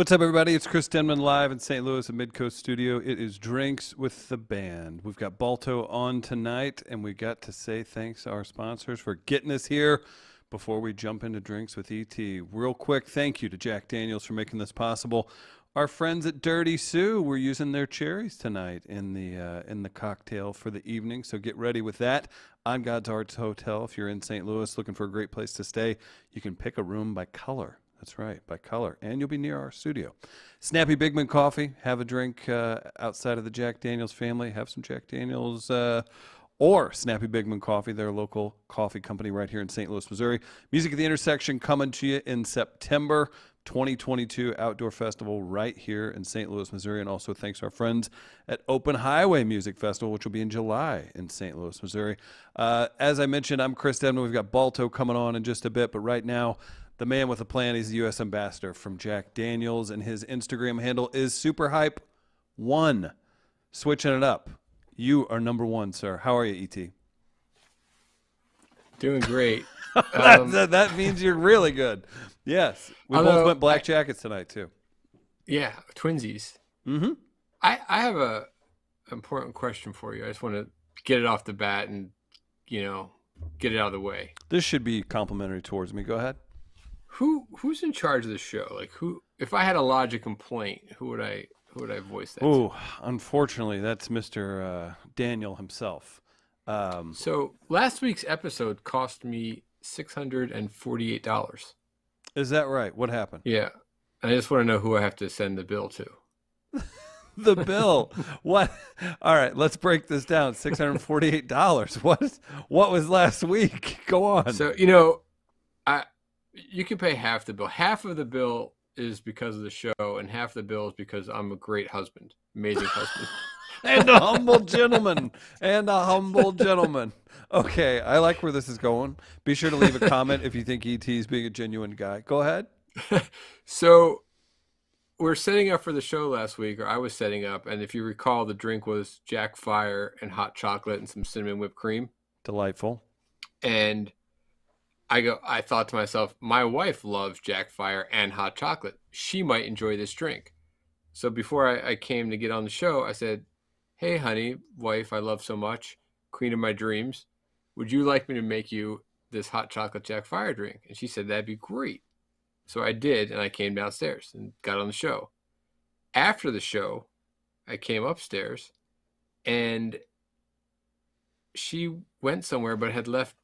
What's up, everybody? It's Chris Denman live in St. Louis at Midcoast Studio. It is Drinks with the Band. We've got Balto on tonight, and we got to say thanks to our sponsors for getting us here before we jump into Drinks with ET. Real quick, thank you to Jack Daniels for making this possible. Our friends at Dirty Sue, we're using their cherries tonight in the cocktail for the evening, so get ready with that. On God's Arts Hotel, if you're in St. Louis looking for a great place to stay, you can pick a room by color. That's right, by color. And you'll be near our studio. Snappy Bigman Coffee. Have a drink outside of the Jack Daniels family. Have some Jack Daniels or Snappy Bigman Coffee, their local coffee company right here in St. Louis, Missouri. Music at the Intersection coming to you in September 2022 Outdoor Festival right here in St. Louis, Missouri. And also thanks to our friends at Open Highway Music Festival, which will be in July in St. Louis, Missouri. As I mentioned, I'm Chris Denman. We've got Balto coming on in just a bit, but right now, the man with a plan, he's the U.S. ambassador from Jack Daniels, and his Instagram handle is SuperHype1. Switching it up. You are number one, sir. How are you, E.T.? Doing great. That means you're really good. Yes. We both went black jackets tonight, too. Yeah, twinsies. Mm-hmm. I have a important question for you. I just want to get it off the bat and, get it out of the way. This should be complimentary towards me. Go ahead. Who's in charge of the show? Like, if I had a lodge a complaint, who would I voice that Oh, to? unfortunately, that's Mr. Daniel himself. So last week's episode cost me $648. Is that right? What happened? Yeah. I just want to know who I have to send the bill to. The bill. What? All right, let's break this down. $648. What was last week? Go on. So, you can pay half the bill. Half of the bill is because of the show, and half of the bill is because I'm a great husband, amazing husband. And a humble gentleman. Okay, I like where this is going. Be sure to leave a comment if you think E.T. is being a genuine guy. Go ahead. So we're setting up for the show last week, or I was setting up, and if you recall, the drink was Jack Fire and hot chocolate and some cinnamon whipped cream. Delightful. And I thought to myself, my wife loves Jack Fire and hot chocolate. She might enjoy this drink. So before I came to get on the show, I said, hey, honey, wife, I love so much, queen of my dreams. Would you like me to make you this hot chocolate Jack Fire drink? And she said, that'd be great. So I did, and I came downstairs and got on the show. After the show, I came upstairs, and she went somewhere but had left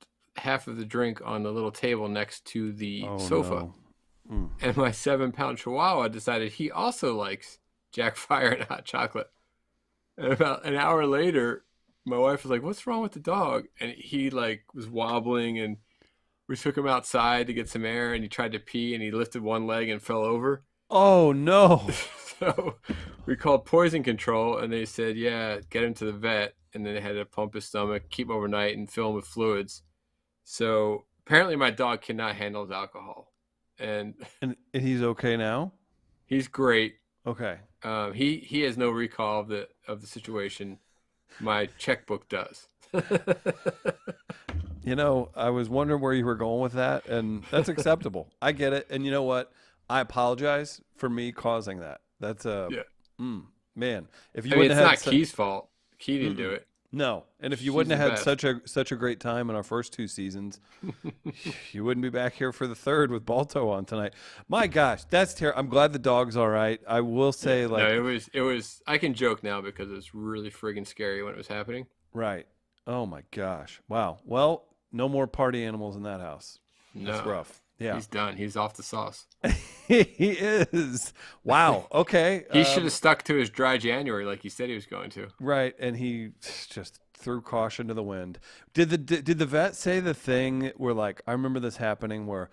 half of the drink on the little table next to the sofa. No. And my 7-pound chihuahua decided he also likes Jack Fire and hot chocolate. And about an hour later, my wife was like, what's wrong with the dog? And he was wobbling, and we took him outside to get some air, and he tried to pee, and he lifted one leg and fell over. Oh, no. So we called poison control, and they said, yeah, get him to the vet. And then they had to pump his stomach, keep him overnight, and fill him with fluids. So apparently my dog cannot handle his alcohol. And he's okay now? He's great. Okay. He has no recall of the situation. My checkbook does. I was wondering where you were going with that, and that's acceptable. I get it. And you know what? I apologize for me causing that. That's man. If you it's wouldn't have not Key's fault. Key didn't do it. No, and if you She's wouldn't have the had such a great time in our first two seasons, you wouldn't be back here for the third with Balto on tonight. My gosh, that's terrible. I'm glad the dog's all right. I will say, it was. I can joke now because it was really friggin' scary when it was happening. Right. Oh my gosh. Wow. Well, no more party animals in that house. That's rough. Yeah, he's done. He's off the sauce. He is. Wow. Okay. He should have stuck to his dry January like he said he was going to. Right, and he just threw caution to the wind. Did the vet say the thing where I remember this happening where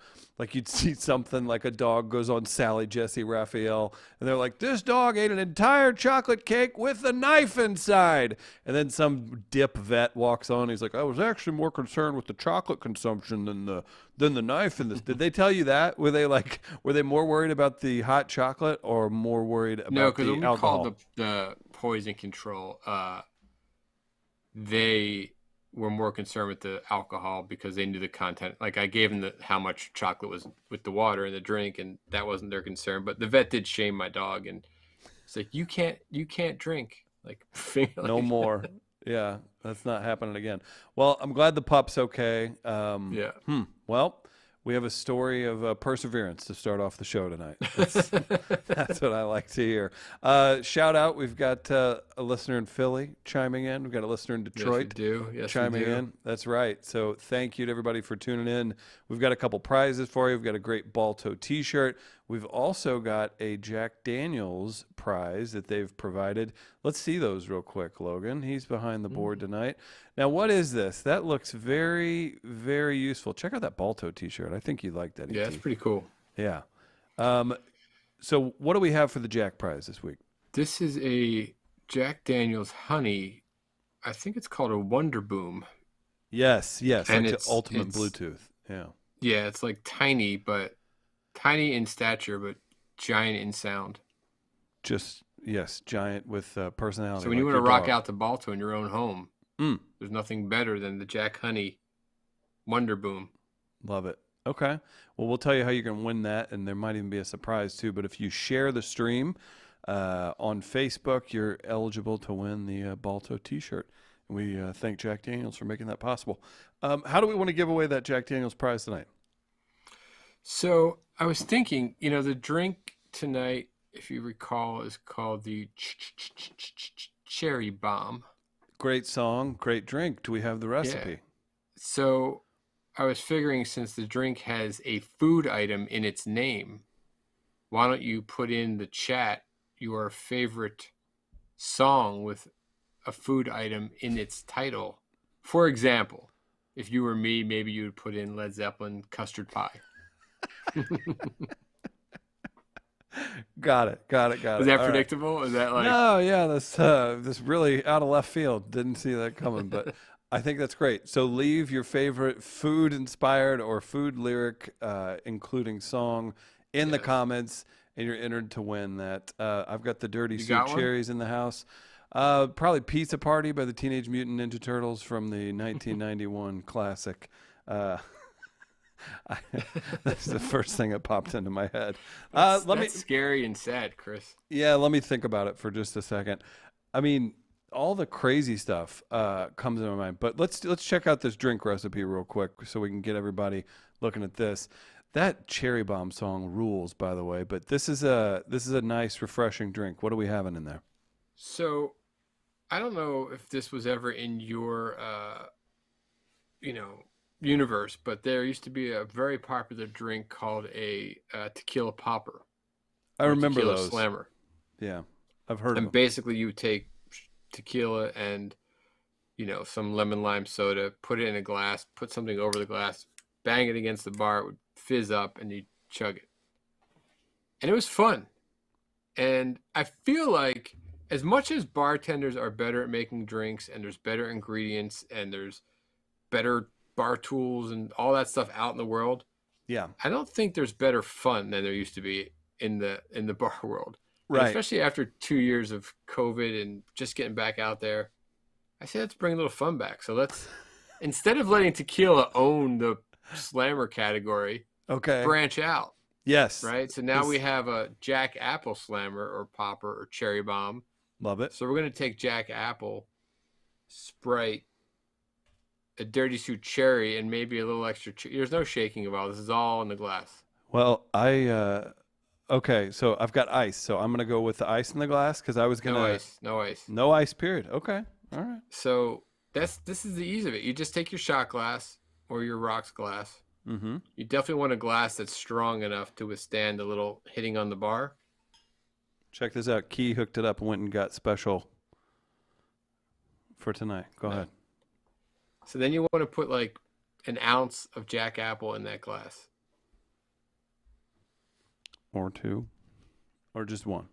you'd see something like a dog goes on Sally Jesse Raphael and they're like, this dog ate an entire chocolate cake with a knife inside, and then some dip vet walks on. He's like, I was actually more concerned with the chocolate consumption than the knife in this. Did they tell you that? Were they more worried about the hot chocolate or more worried about no, because when we alcohol? called the poison control, they were more concerned with the alcohol because they knew the content. Like I gave them how much chocolate was with the water and the drink, and that wasn't their concern. But the vet did shame my dog, and it's like you can't drink. Like, No more. Yeah, that's not happening again. Well, I'm glad the pup's okay. Yeah. Well, we have a story of perseverance to start off the show tonight. That's what I like to hear. Shout out, we've got a listener in Philly chiming in. We've got a listener in Detroit chiming in. That's right. So thank you to everybody for tuning in. We've got a couple prizes for you. We've got a great Balto t-shirt. We've also got a Jack Daniels prize that they've provided. Let's see those real quick, Logan. He's behind the board tonight. Now, what is this? That looks very, very useful. Check out that Balto t-shirt. I think you'd like that. Yeah, it's pretty cool. Yeah. So what do we have for the Jack prize this week? This is a Jack Daniels Honey. I think it's called a Wonder Boom. Yes, and like the ultimate Bluetooth. Yeah. Yeah, it's like tiny in stature, but giant in sound. Yes, giant with personality. So when you want to rock out to Balto in your own home, there's nothing better than the Jack Honey Wonder Boom. Love it. Okay. Well, we'll tell you how you can win that, and there might even be a surprise too. But if you share the stream on Facebook, you're eligible to win the Balto t-shirt. And we thank Jack Daniels for making that possible. How do we want to give away that Jack Daniels prize tonight? So I was thinking, the drink tonight, if you recall, is called the Cherry Bomb. Great song, great drink. Do we have the recipe? Yeah. So I was figuring, since the drink has a food item in its name, why don't you put in the chat your favorite song with a food item in its title? For example, if you were me, maybe you would put in Led Zeppelin Custard Pie. Got it. Was that predictable? Right. Is that like... No, yeah, this really out of left field. Didn't see that coming, but I think that's great. So leave your favorite food-inspired or food lyric, including song, in the comments, and you're entered to win that. I've got the Dirty Soup Cherries in the house. Probably Pizza Party by the Teenage Mutant Ninja Turtles from the 1991 classic. That's the first thing that popped into my head. That's scary and sad, Chris. Yeah, let me think about it for just a second. I mean, all the crazy stuff comes into my mind, but let's check out this drink recipe real quick so we can get everybody looking at this. That Cherry Bomb song rules, by the way, but this is a nice, refreshing drink. What are we having in there? So, I don't know if this was ever in your, universe, but there used to be a very popular drink called a tequila popper. I remember tequila those. Slammer. Yeah, I've heard of them. And basically you take tequila and, some lemon lime soda, put it in a glass, put something over the glass, bang it against the bar, it would fizz up, and you chug it. And it was fun. And I feel like as much as bartenders are better at making drinks, and there's better ingredients, and there's better bar tools and all that stuff out in the world, I don't think there's better fun than there used to be in the bar world. Right. And especially after 2 years of COVID and just getting back out there, I say let's bring a little fun back. So let's, instead of letting tequila own the slammer category, branch out. Yes. Right. So now we have a Jack Apple Slammer or Popper or Cherry Bomb. Love it. So we're going to take Jack Apple, Sprite, a Dirty Soup Cherry, and maybe a little extra. There's no shaking about this. Is all in the glass. Well, okay, so I've got ice. So I'm gonna go with the ice in the glass because I was gonna no ice. Period. Okay, all right. So this is the ease of it. You just take your shot glass or your rocks glass. Mm-hmm. You definitely want a glass that's strong enough to withstand a little hitting on the bar. Check this out. Key hooked it up and went and got special for tonight. Go ahead. So then you want to put like an ounce of Jack Apple in that glass. Or two. Or just one.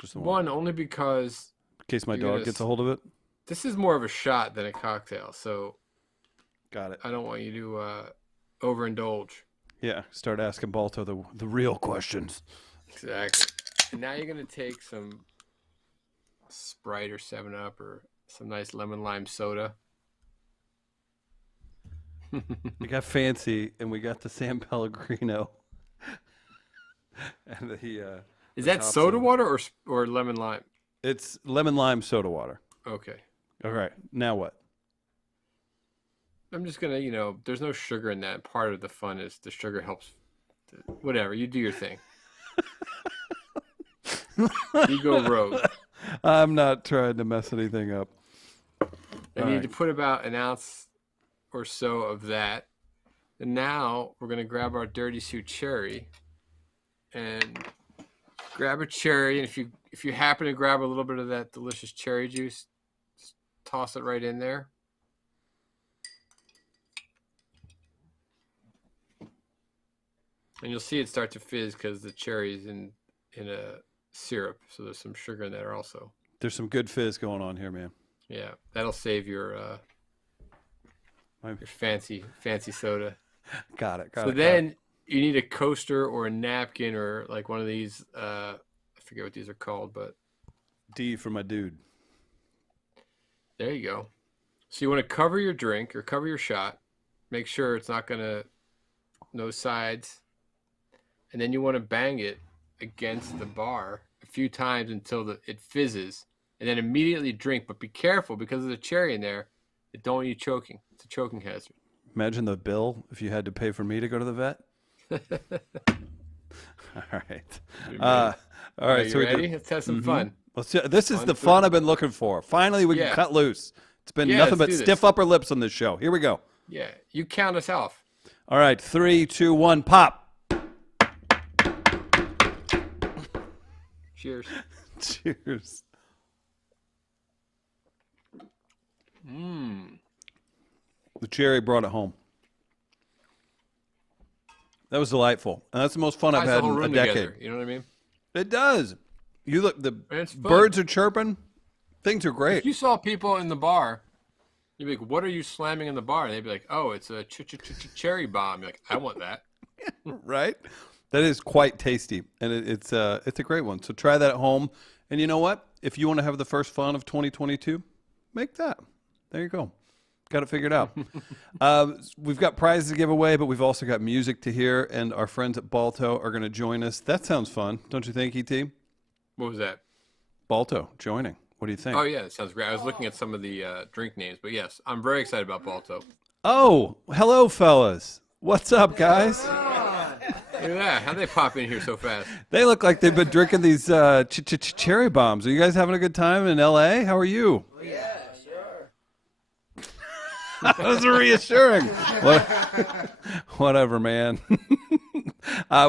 Just the one. Only because... in case my dog gets a hold of it. This is more of a shot than a cocktail, so... Got it. I don't want you to overindulge. Yeah, start asking Balto the real questions. Exactly. And now you're going to take some Sprite or 7-Up or some nice lemon lime soda. We got fancy, and we got the San Pellegrino. And Is that soda water or lemon lime? It's lemon lime soda water. Okay. All right. Now what? I'm just gonna, there's no sugar in that. Part of the fun is the sugar helps. Whatever, you do your thing. You go rogue. I'm not trying to mess anything up. I need to put about an ounce or so of that. And now we're gonna grab our Dirty Suit cherry and grab a cherry. And if you happen to grab a little bit of that delicious cherry juice, just toss it right in there. And you'll see it start to fizz because the cherry is in a syrup. So there's some sugar in there also. There's some good fizz going on here, man. Yeah, that'll save your fancy soda. Got it. So then you need a coaster or a napkin or like one of these. I forget what these are called, but D for my dude. There you go. So you want to cover your drink or cover your shot. Make sure it's not no sides. And then you want to bang it against the bar a few times until it fizzes. And then immediately drink. But be careful because of the cherry in there. Don't want you choking. It's a choking hazard. Imagine the bill if you had to pay for me to go to the vet. All right. All right. So ready? Let's have some fun. This is the fun I've been looking for. Finally, we can cut loose. It's been nothing but stiff upper lips on this show. Here we go. Yeah. You count us off. All right. 3, 2, 1, pop. Cheers. Cheers. The cherry brought it home. That was delightful. And that's the most fun I've had in a decade. Together, you know what I mean? It does. You look, the birds are chirping. Things are great. If you saw people in the bar, you'd be like, what are you slamming in the bar? And they'd be like, oh, it's a cherry bomb. You're like, I want that. Right? That is quite tasty. And it's a great one. So try that at home. And you know what? If you want to have the first fun of 2022, make that. There you go. Got it figured out. We've got prizes to give away, but we've also got music to hear. And our friends at Balto are going to join us. That sounds fun. Don't you think, E.T.? What was that? Balto joining. What do you think? Oh, yeah. That sounds great. I was looking at some of the drink names. But, yes, I'm very excited about Balto. Oh, hello, fellas. What's up, guys? Look at that. How'd they pop in here so fast? They look like they've been drinking these cherry bombs. Are you guys having a good time in L.A.? How are you? Oh, yeah, sure. That was reassuring. Whatever, man.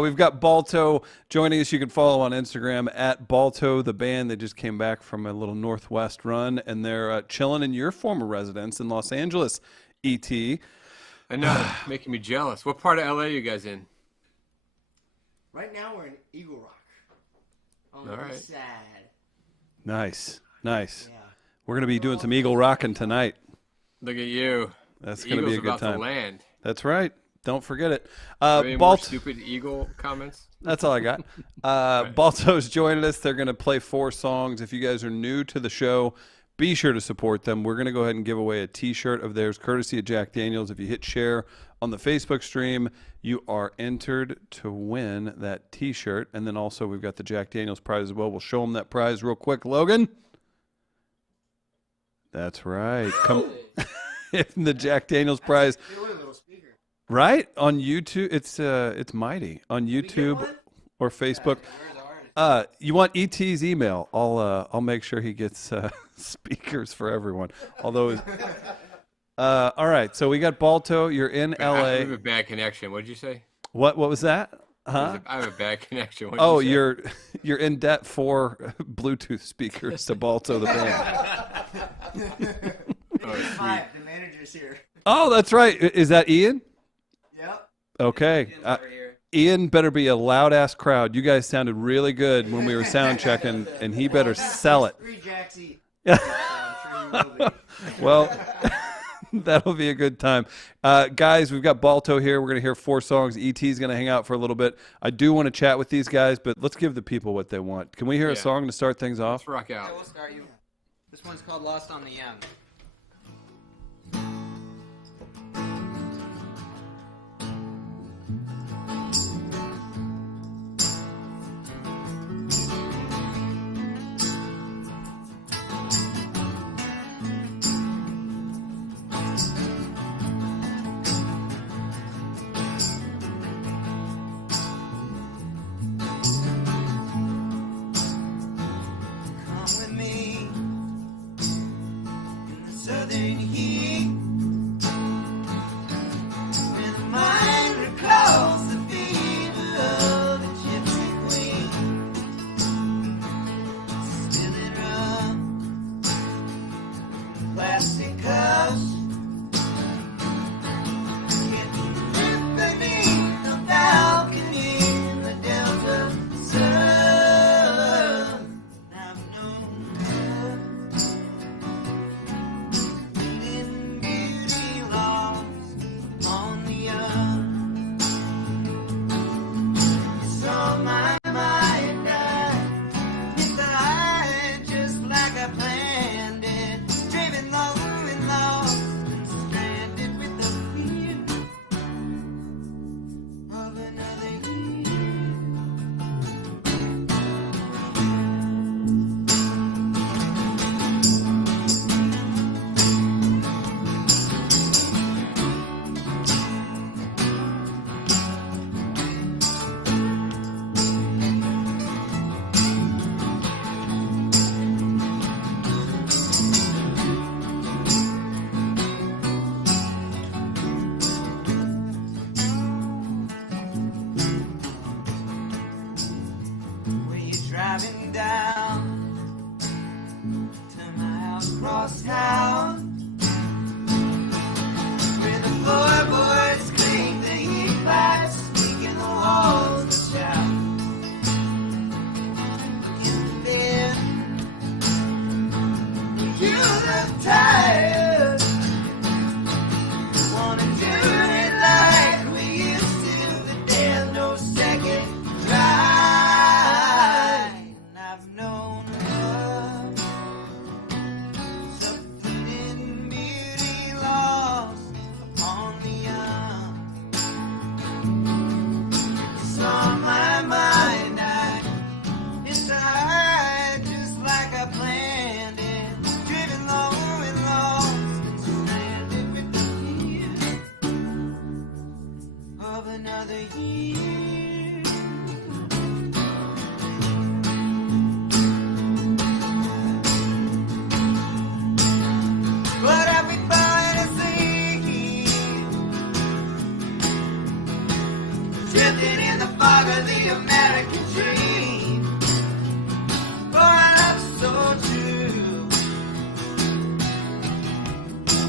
We've got Balto joining us. You can follow on Instagram at Balto, the band. They just came back from a little Northwest run, and they're chilling in your former residence in Los Angeles, E.T. I know. Making me jealous. What part of L.A. are you guys in? Right now we're in Eagle Rock. On All the right. east side. Nice. Nice. Yeah. We're going to be doing some Eagle Rocking tonight. Look at you. That's going to be a good about time. To land. That's right. Don't forget it. Any more stupid Eagle comments? That's all I got. Balto's joining us. They're going to play 4 songs. If you guys are new to the show, be sure to support them. We're going to go ahead and give away a T-shirt of theirs, courtesy of Jack Daniels. If you hit share on the Facebook stream, you are entered to win that T-shirt. And then also we've got the Jack Daniels prize as well. We'll show them that prize real quick. Logan? That's right. Come the Jack Daniels prize. Right? On YouTube. It's mighty. On YouTube or Facebook. You want ET's email? I'll make sure he gets speakers for everyone. Although, all right. So we got Balto. You're in LA. I have a bad connection. What did you say? What was that? Huh? I have a bad connection. Oh, you're in debt for Bluetooth speakers to Balto the band. Hi, the manager's here. Oh, that's right. Is that Ian? Yep. Okay. Ian better be a loud ass crowd. You guys sounded really good when we were sound checking, and he better sell it. Free Jaxie. I'm sure you will be. Well, that'll be a good time. Guys, we've got Balto here. We're going to hear 4 songs. ET's going to hang out for a little bit. I do want to chat with these guys, but let's give the people what they want. Can we hear a song to start things off? Let's rock out. Yeah, we'll start you. This one's called Lost on the M. southern heat. And the mind recalls the fever of a gypsy queen. Spilling rum, plastic cups. Beneath the balcony in the Delta sun, I've known her, bleeding beauty lost on the young. It's on my mind, I hit the high just like I planned it, driven low and lost and stranded with the fear of another year. Were you driving down to my house across town? Where the floorboards clean, the heat pipes squeak and the walls shout. In the bed, you look tired. Wanna do it like we used to, but there's no second try. And I've known her, some fleeting beauty lost upon the young. It's on my mind, I hit the high just like I planned it, driven low and lost and stranded with the fear of another year. What have we fallen asleep? Drifting in the fog of the American dream. For our love so true.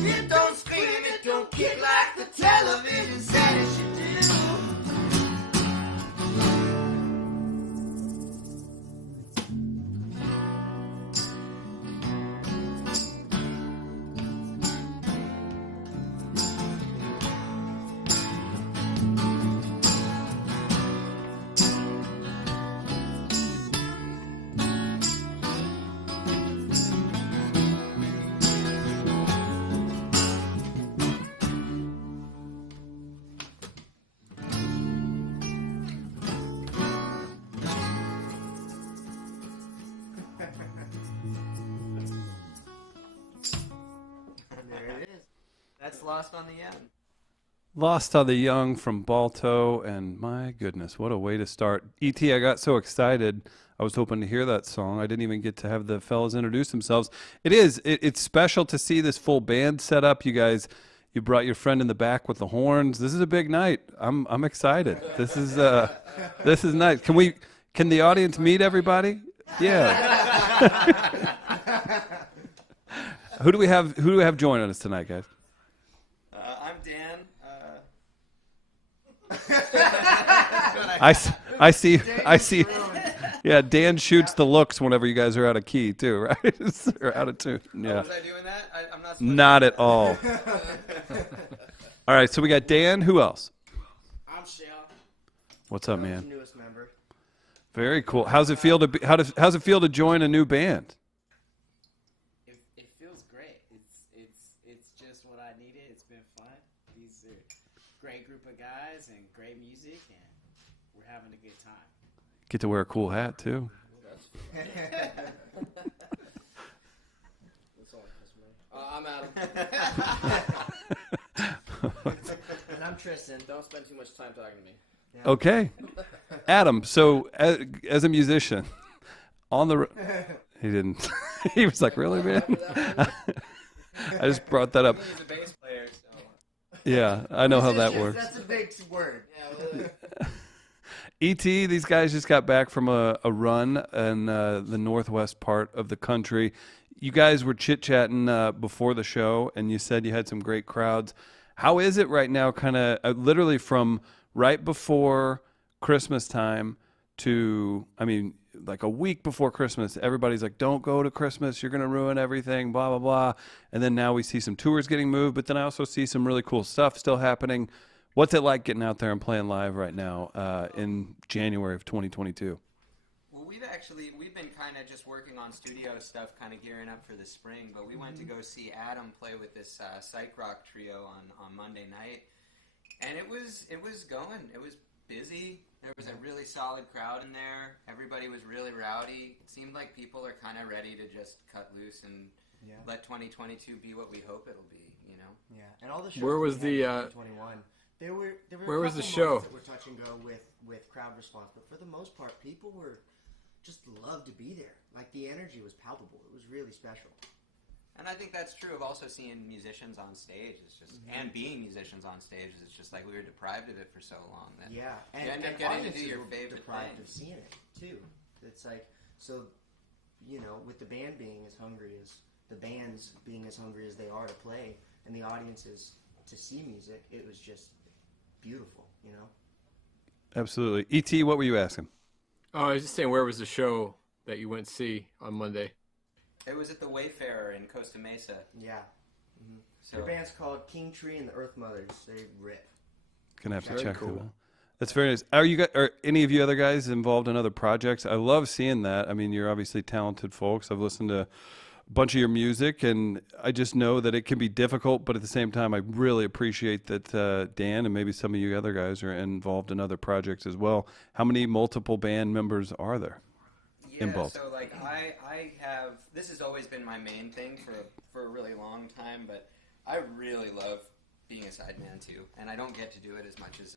It don't scream, it don't kick like the television said it should do. There it is. That's Lost on the Young. Lost on the Young from Balto, and my goodness, what a way to start. E.T., I got so excited. I was hoping to hear that song. I didn't even get to have the fellas introduce themselves. It's special to see this full band set up. You guys, you brought your friend in the back with the horns. This is a big night. I'm excited. This is nice. Can the audience meet everybody? Yeah. Who do we have joining us tonight, guys? I'm Dan. I see. Yeah, Dan shoots the looks whenever you guys are out of key too, right? Or out of tune. Yeah. Was I doing that? I'm not. Not at all. All right, so we got Dan. Who else? I'm Shell. What's up, I'm the man? newest member. Very cool. How's it feel to join a new band? It feels great. It's just what I needed. It's been fun. These are great group of guys and great music, and we're having a good time. Get to wear a cool hat too. I'm Adam. And I'm Tristan. Don't spend too much time talking to me. Okay, Adam. So as a musician, on the he didn't. He was like, really, man? I just brought that up. He's a bass player, so. Yeah, I know how that works. That's a big word. ET, these guys just got back from a run in the northwest part of the country. You guys were chit-chatting before the show, and you said you had some great crowds. How is it right now, kind of literally from right before Christmas time to, I mean, like a week before Christmas, everybody's like, don't go to Christmas, you're going to ruin everything, blah, blah, blah. And then now we see some tours getting moved, but then I also see some really cool stuff still happening. What's it like getting out there and playing live right now in January of 2022? Well, we've been kind of just working on studio stuff, kind of gearing up for the spring, but we went to go see Adam play with this psych rock trio on Monday night, and it was going. It was busy. There was a really solid crowd in there. Everybody was really rowdy. It seemed like people are kind of ready to just cut loose and let 2022 be what we hope it'll be, you know? Yeah, and all the shows Where was we the, had in 2021, there were where a was the couple show? moments that were touch and go with crowd response, but for the most part, people were just loved to be there. Like the energy was palpable. It was really special. And I think that's true of also seeing musicians on stage. It's just and being musicians on stage. It's just like we were deprived of it for so long that Yeah, you and, end up and getting to audiences do your were favorite deprived thing. of seeing it too. It's like, so, you know, with the band being as hungry as the bands being as hungry as they are to play, and the audiences to see music, it was just beautiful, you know. Absolutely. ET, what were you asking? Oh, I was just saying, where was the show that you went to see on Monday? It was at the Wayfarer in Costa Mesa. Yeah. So Their band's called King Tree and the Earth Mothers. They rip. Gonna have to Very check cool. them out. That's very nice. Are any of you other guys involved in other projects? I love seeing that. I mean, you're obviously talented folks. I've listened to a bunch of your music, and I just know that it can be difficult, but at the same time, I really appreciate that Dan and maybe some of you other guys are involved in other projects as well. How many multiple band members are there? Involved. So like I have, this has always been my main thing for a really long time, but I really love being a sideman too, and I don't get to do it as much as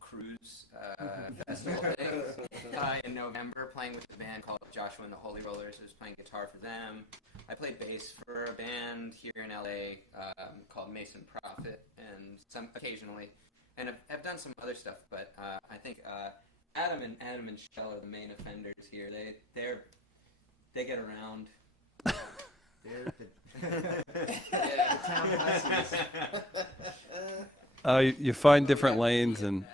cruise festival thing in November, playing with a band called Joshua and the Holy Rollers. I was playing guitar for them. I played bass for a band here in LA called Mason Prophet, and some occasionally, and I've done some other stuff, but I think Adam and Shell are the main offenders here. They get around. They're the town hussies. You find different lanes, and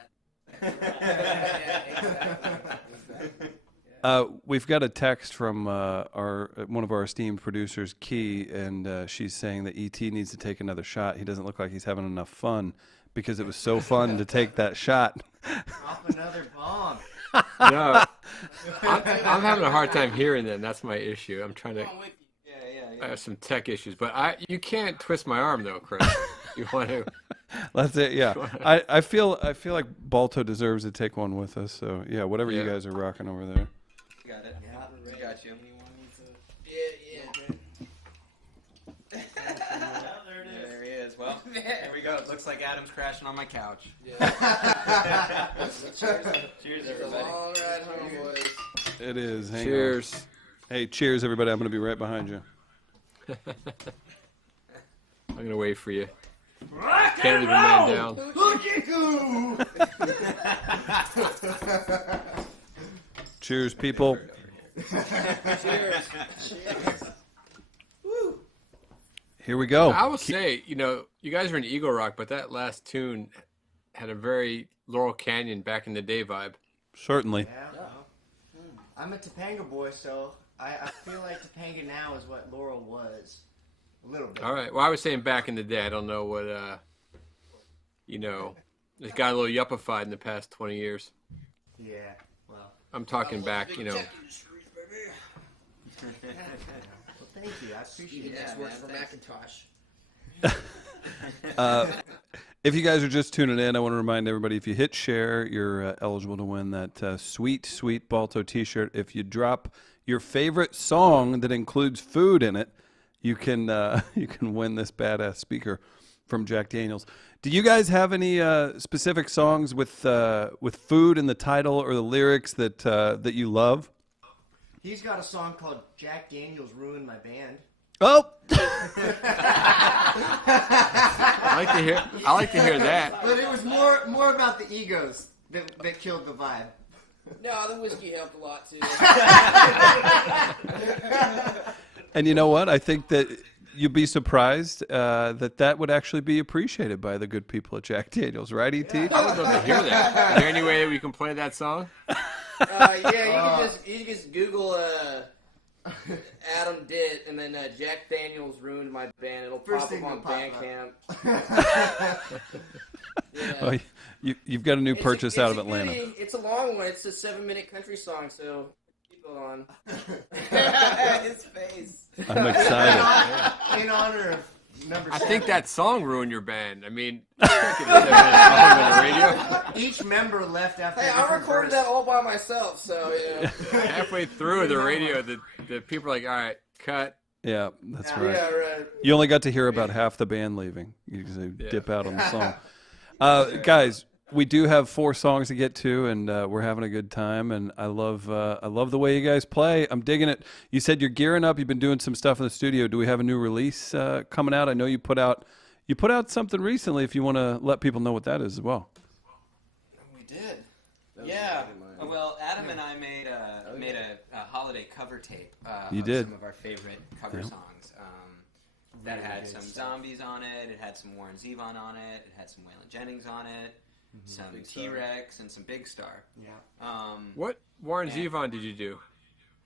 we've got a text from one of our esteemed producers, Key, and she's saying that ET needs to take another shot. He doesn't look like he's having enough fun because it was so fun to take that shot. Drop another bomb. No, I'm having a hard time hearing that. And that's my issue. I'm trying to. I have some tech issues, but you can't twist my arm though, Chris. You want to? That's it. Yeah, I feel like Balto deserves to take one with us. So yeah, whatever you guys are rocking over there. You got it. Yeah. I got you. There he is. Well, there we go. It looks like Adam's crashing on my couch. Cheers, everybody. All right, homeboys. It is. Hang on. Cheers. Hey, cheers, everybody. I'm going to be right behind you. I'm gonna wait for you. Can't leave a man down. Cheers, people. Cheers. Here we go. I will say, you guys are in Eagle Rock, but that last tune had a very Laurel Canyon back in the day vibe. Certainly. Yeah, well, I'm a Topanga boy, so I feel like Topanga now is what Laurel was. A little bit. All right. Well, I was saying back in the day. I don't know what, it got a little yuppified in the past 20 years. Yeah, well. I'm talking back, Well, thank you. I appreciate Next that. works for Macintosh. If you guys are just tuning in, I want to remind everybody, if you hit share, you're eligible to win that sweet, sweet Balto t-shirt. If you drop your favorite song that includes food in it, you can win this badass speaker from Jack Daniels. Do you guys have any specific songs with food in the title or the lyrics that you love? He's got a song called Jack Daniels Ruined My Band. Oh, I like to hear that. But it was more about the egos that killed the vibe. No, the whiskey helped a lot too. and you know what? I think that you'd be surprised that would actually be appreciated by the good people at Jack Daniels, right, E.T.? I would love to hear that. Is there any way that we can play that song? Yeah, you can just Google Adam did, and then Jack Daniels Ruined My Band. It'll First pop thing up on will pop Bandcamp. Yeah. Oh, you've got a new purchase out of Atlanta. It's a long one. It's a 7-minute country song, so keep it on. His face. I'm excited. In honor of number 7. I think that song ruined your band. I mean, you can't give a 7-minute song on the radio. Each member left after Hey, a I different recorded verse. that all by myself, so yeah. Halfway through the radio, the people are like, all right, cut. Yeah, that's Yeah. right. Yeah, right. You only got to hear about half the band leaving. You can dip out on the song. Guys, we do have 4 songs to get to, and we're having a good time. And I love the way you guys play. I'm digging it. You said you're gearing up. You've been doing some stuff in the studio. Do we have a new release coming out? I know you put out something recently. If you want to let people know what that is as well. We did. was Yeah. a good line. Well, Adam and I made a holiday cover tape. You of did. some of our favorite cover songs. That Really had good some stuff. zombies on it. It had some Warren Zevon on it. It had some Waylon Jennings on it. Some Big Star. T-Rex and some Big Star. Yeah. What Warren Yeah. Zevon did you do?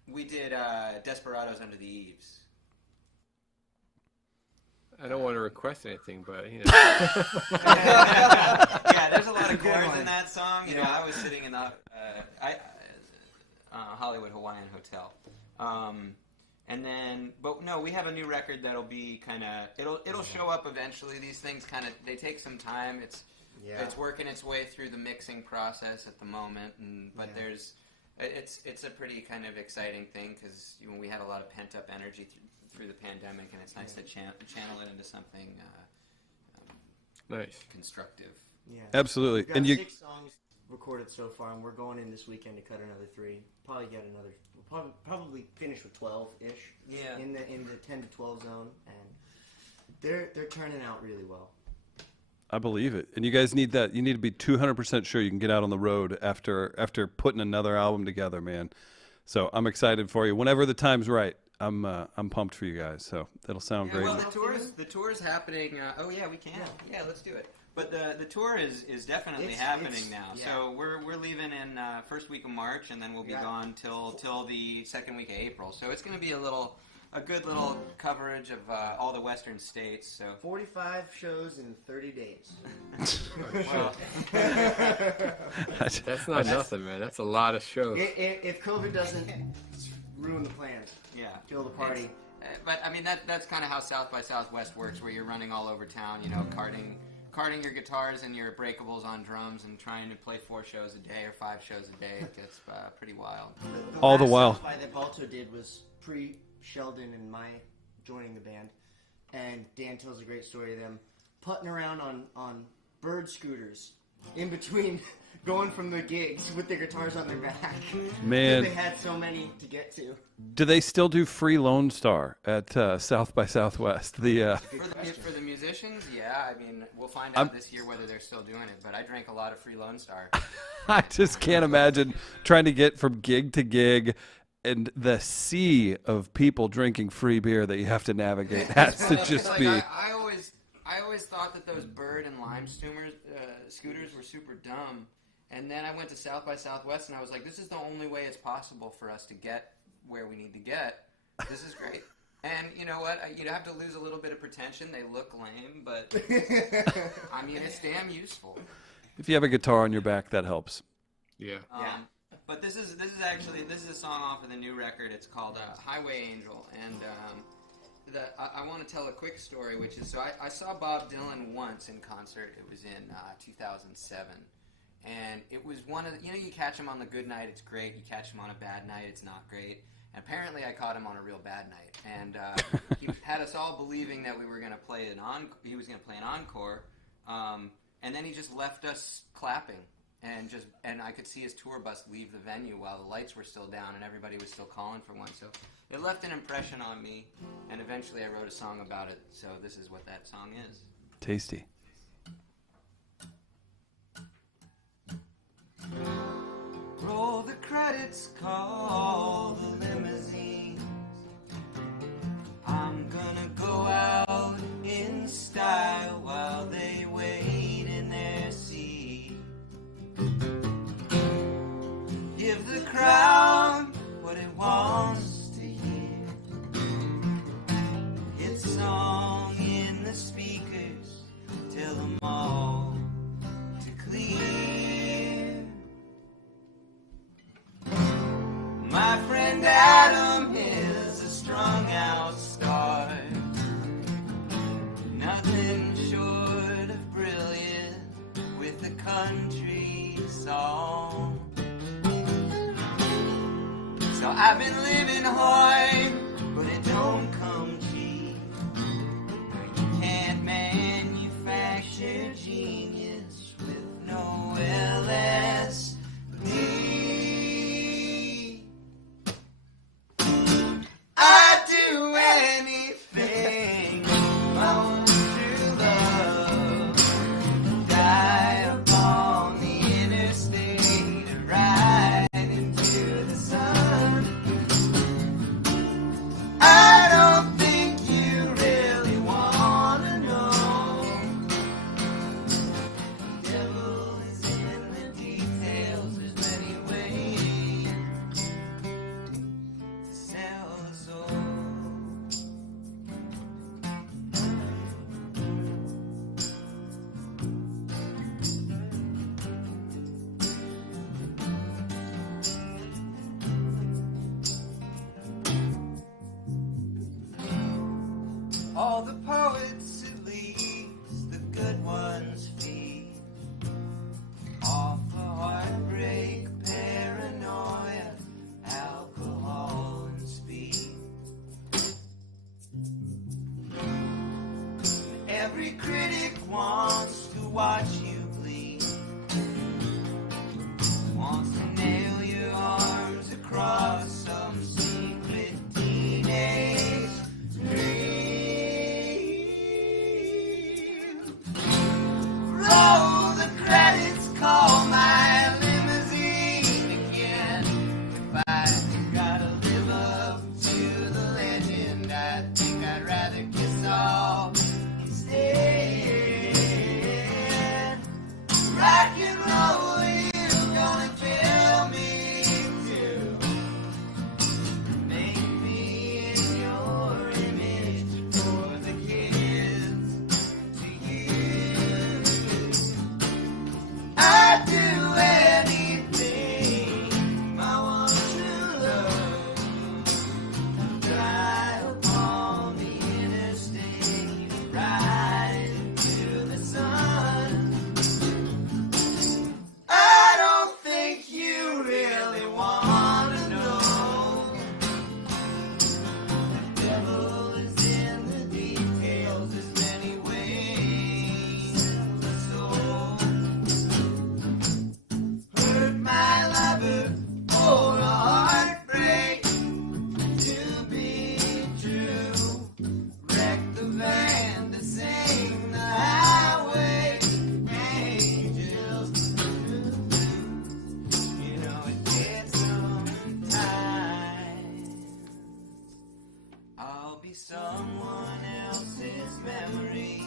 We did Desperados Under the Eaves. I don't want to request anything, but you know. Yeah, there's a lot of Good chords one. in that song. You know, Yeah. I was sitting in the Hollywood Hawaiian Hotel. And then, but no, we have a new record that'll be kind of, it'll show up eventually. These things kind of, they take some time. It's working its way through the mixing process at the moment, but it's a pretty kind of exciting thing because we had a lot of pent up energy through the pandemic, and it's nice to channel it into something Nice. constructive. Yeah. Absolutely. We've got And you 6 songs recorded so far, and we're going in this weekend to cut another 3. Probably get another. We'll probably finish with 12-ish. Yeah. In the 10 to 12 zone, and they're turning out really well. I believe it. And you guys need that. You need to be 200% sure you can get out on the road after putting another album together, man. So I'm excited for you. Whenever the time's right, I'm pumped for you guys. So that'll sound great. Well, the tour is happening. Oh yeah, we can. Yeah, let's do it. But the tour is definitely It's- happening now. yeah. So we're leaving in first week of March, and then we'll be Yeah. gone till the second week of April. So it's going to be a good little coverage of all the Western states. So 45 shows in 30 days. well, That's not nothing, man. That's a lot of shows. If COVID doesn't ruin the plans, yeah. kill the party. But I mean that's kind of how South by Southwest works, where you're running all over town. Carting your guitars and your breakables on drums and trying to play 4 shows a day or 5 shows a day. It gets pretty wild. All the last while. South by that Balto did was pre-Sheldon and my joining the band, and Dan tells a great story of them putting around on bird scooters in between going from the gigs with their guitars on their back. Man. They had so many to get to. Do they still do free Lone Star at South by Southwest? For the musicians, yeah. I mean, we'll find out this year whether they're still doing it. But I drank a lot of free Lone Star. I just can't imagine trying to get from gig to gig and the sea of people drinking free beer that you have to navigate has to just Like, be. I always thought that those bird and lime scooters were super dumb. And then I went to South by Southwest, and I was like, this is the only way it's possible for us to get where we need to get. This is great. And you know what? You have to lose a little bit of pretension. They look lame, but I mean, it's damn useful. If you have a guitar on your back, that helps. Yeah. But this is a song off of the new record. It's called Highway Angel, and I want to tell a quick story, which is I saw Bob Dylan once in concert. It was in 2007, and it was one of you catch him on the good night, it's great. You catch him on a bad night, it's not great. And apparently, I caught him on a real bad night, and he had us all believing that we were going to play he was going to play an encore, and then he just left us clapping. and I could see his tour bus leave the venue while the lights were still down and everybody was still calling for one. So it left an impression on me, and eventually I wrote a song about it. So this is what that song is. Tasty. Roll the credits, call the limousines. I'm gonna go out in style while they wait in their seat. Give the crowd what it wants to hear. Hit song in the speakers, tell them all to clear. My friend Adam is a strung out star, nothing short of brilliant with a country song. So I've been living hard, but it don't come cheap. You can't manufacture genius with no LSD. I'd do anything I want to love. Die upon the interstate, ride into the sun. I don't think you really wanna know. The devil is in the details. There's many ways to sell the soul. All the poets, at least the good ones, feed off of heartbreak, paranoia, alcohol, and speed. Every critic wants to watch you bleed, wants to nail your arms across some secret teenage dream. Roll the credits, call my limousine again. If I gotta live up to the legend, I think I'd rather kiss off instead. Rock and roll, you gonna tell me to make me in your image for the kids to use. I'd do anything I want to love. Drive upon the interstate, ride into the sun. I don't think you really wanna know. The devil is in the details. There's many ways to soul. Hurt my lover or a heartbreak to be true. Wreck the band to sing the highway angels. You know it takes some time. I'll be someone else's memory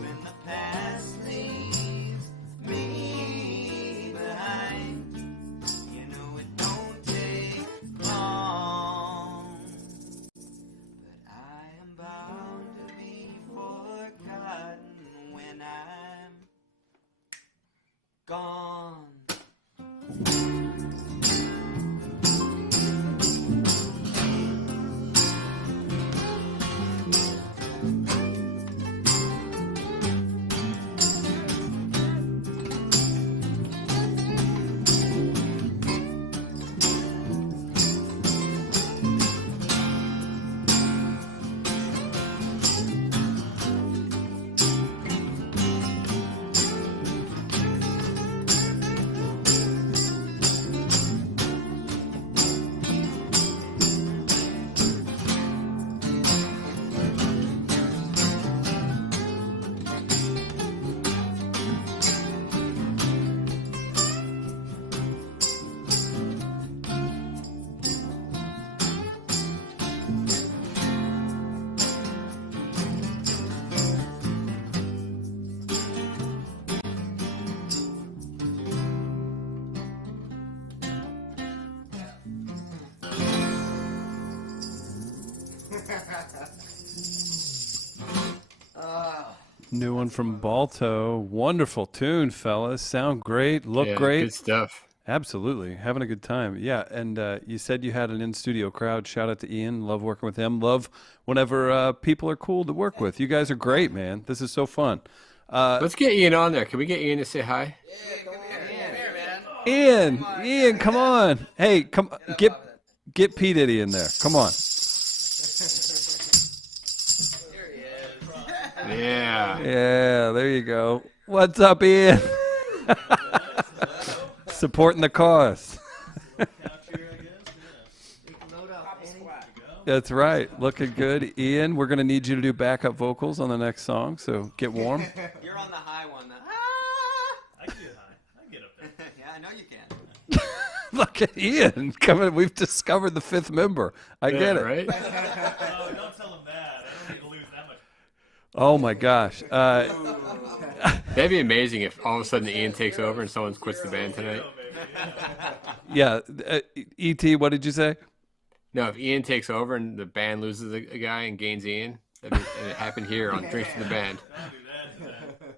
when the past leaves me behind. You know it don't take long, but I am bound to be forgotten when I'm gone. New one from Balto. Wonderful tune, fellas. Sound great. Look great. Good stuff. Absolutely. Having a good time. Yeah. And you said you had an in-studio crowd. Shout out to Ian. Love working with him. Love whenever people are cool to work with. You guys are great, man. This is so fun. Let's get Ian on there. Can we get Ian to say hi? Ian, come on. Hey, come get P. Diddy in there. Come on. Yeah. Yeah, there you go. What's up, Ian? Supporting the cause. That's right. Looking good. Ian, we're going to need you to do backup vocals on the next song, so get warm. You're on the high one. I can get high. I can get up there. Yeah, I know you can. Look at Ian coming. We've discovered the fifth member. I get it. Right? Oh, don't tell him that. I don't need to lose that much. Oh, my gosh. That'd be amazing if all of a sudden Ian takes over and someone quits the band tonight. Yeah. E.T., what did you say? No, if Ian takes over and the band loses a guy and gains Ian, and it happened here on Drinks with the Band.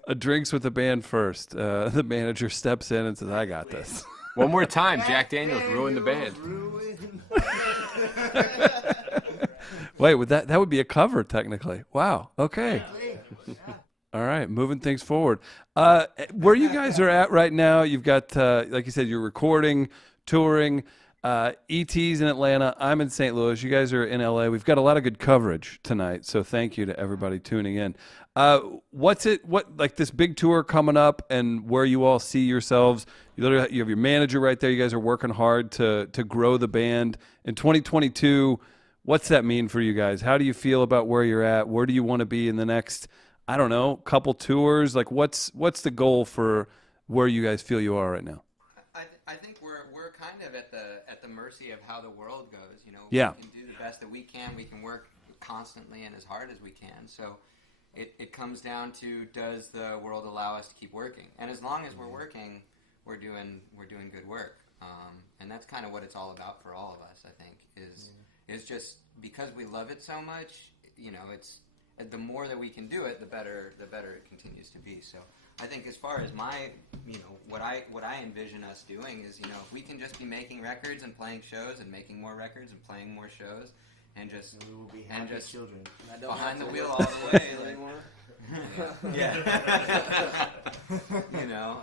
A drinks with the band first. The manager steps in and says, I got this. One more time, Jack Daniels ruined the band. Wait, that would be a cover, technically. Wow. Okay. All right, moving things forward. Where you guys are at right now, you've got, like you said, you're recording, touring. ET's in Atlanta. I'm in St. Louis. You guys are in LA. We've got a lot of good coverage tonight, so thank you to everybody tuning in. What like this big tour coming up, and where you all see yourselves? You have your manager right there. You guys are working hard to grow the band in 2022. What's that mean for you guys? How do you feel about where you're at? Where do you want to be in the next, I don't know, couple tours? Like, what's the goal for where you guys feel you are right now? I think we're kind of at the mercy of how the world goes. You know, Yeah. We can do the best that we can. We can work constantly and as hard as we can. So it comes down to, does the world allow us to keep working? And as long as we're working, we're doing good work. And that's kind of what it's all about for all of us, I think, is just because we love it so much. You know, it's the more that we can do it, the better it continues to be. So I think as far as my, you know, what I envision us doing is, you know, if we can just be making records and playing shows and making more records and playing more shows and just We will be happy children. behind the wheel all the way, like, yeah. You know,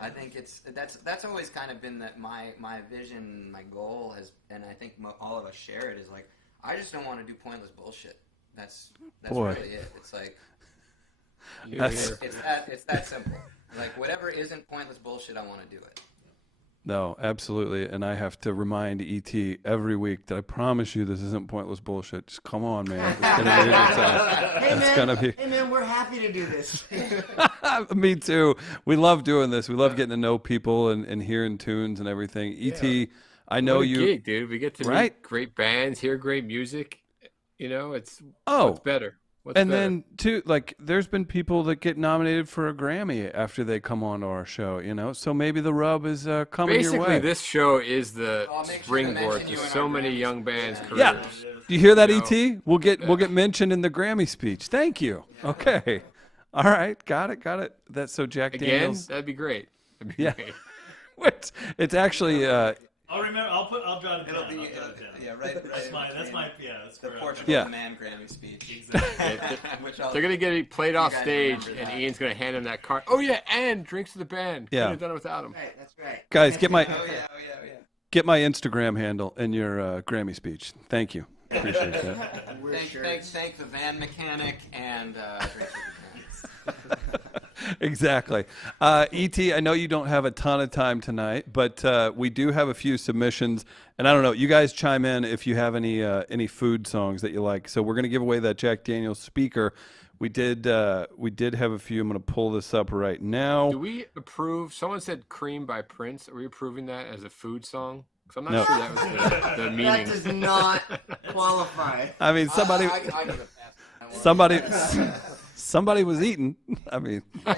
I think that's always kind of been my vision, my goal has, and I think all of us share it, is like, I just don't want to do pointless bullshit. That's Boy. really it. It's like, That's- it's that simple. Like, whatever isn't pointless bullshit, I want to do it. No, absolutely. And I have to remind ET every week that I promise you this isn't pointless bullshit. Just come on, man. It's gonna be a good time. It's gonna be. Hey man, we're happy to do this. Me too. We love doing this. We love getting to know people and hearing tunes and everything. ET, I know What a you. gig, dude. We get to Right? meet great bands, hear great music. You know, it's Oh. what's better. What's And better? then too, like, there's been people that get nominated for a Grammy after they come on to our show. You know, so maybe the rub is coming your Basically, way. this show is the I'll make sure to springboard mention to you in so our many Grammy young speech. bands' Yeah. careers. Do you hear that, You know? ET? We'll get mentioned in the Grammy speech. Thank you. Okay. All right. Got it. That's so Jack Again, Daniels. that'd be great. That'd be Yeah. great. It's actually I'll remember. I'll jot it It'll down. be, I'll jot it down. yeah, right. That's my. That's the for Portrait Yeah. of a Man Grammy speech. Exactly. Which I'll, They're gonna get it played off guys stage, remember and that. Ian's gonna hand him that card. Oh yeah, and drinks to the band. Yeah. Couldn't have done it without him. Right, that's right. guys, get my oh yeah. get my Instagram handle in your Grammy speech. Thank you. Appreciate that. We're sure. Thank the van mechanic and Drinks with the Band. Exactly. ET, I know you don't have a ton of time tonight, but we do have a few submissions, and I don't know. You guys chime in if you have any food songs that you like. So we're gonna give away that Jack Daniels speaker. We did have a few. I'm gonna pull this up right now. Do we approve? Someone said "Cream" by Prince. Are we approving that as a food song? Because I'm not No. sure that was the That meaning. does not qualify. I mean, somebody I give it a pass. somebody was eating. I mean, I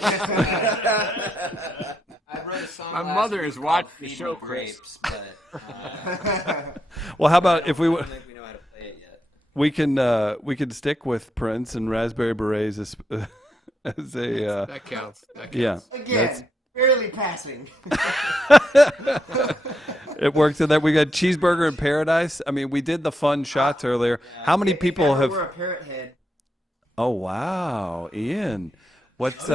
wrote a song My last mother week is called watching the Feed show, Me Chris. Grapes, but well, how about if we I would? don't think we know how to play it yet. we can stick with Prince and Raspberry Berets as as a That counts. That counts. yeah. Again, barely passing. It works. And then we got Cheeseburger in Paradise. I mean, we did the fun shots earlier. How many people have? We're a parrot head. Oh wow, Ian, what's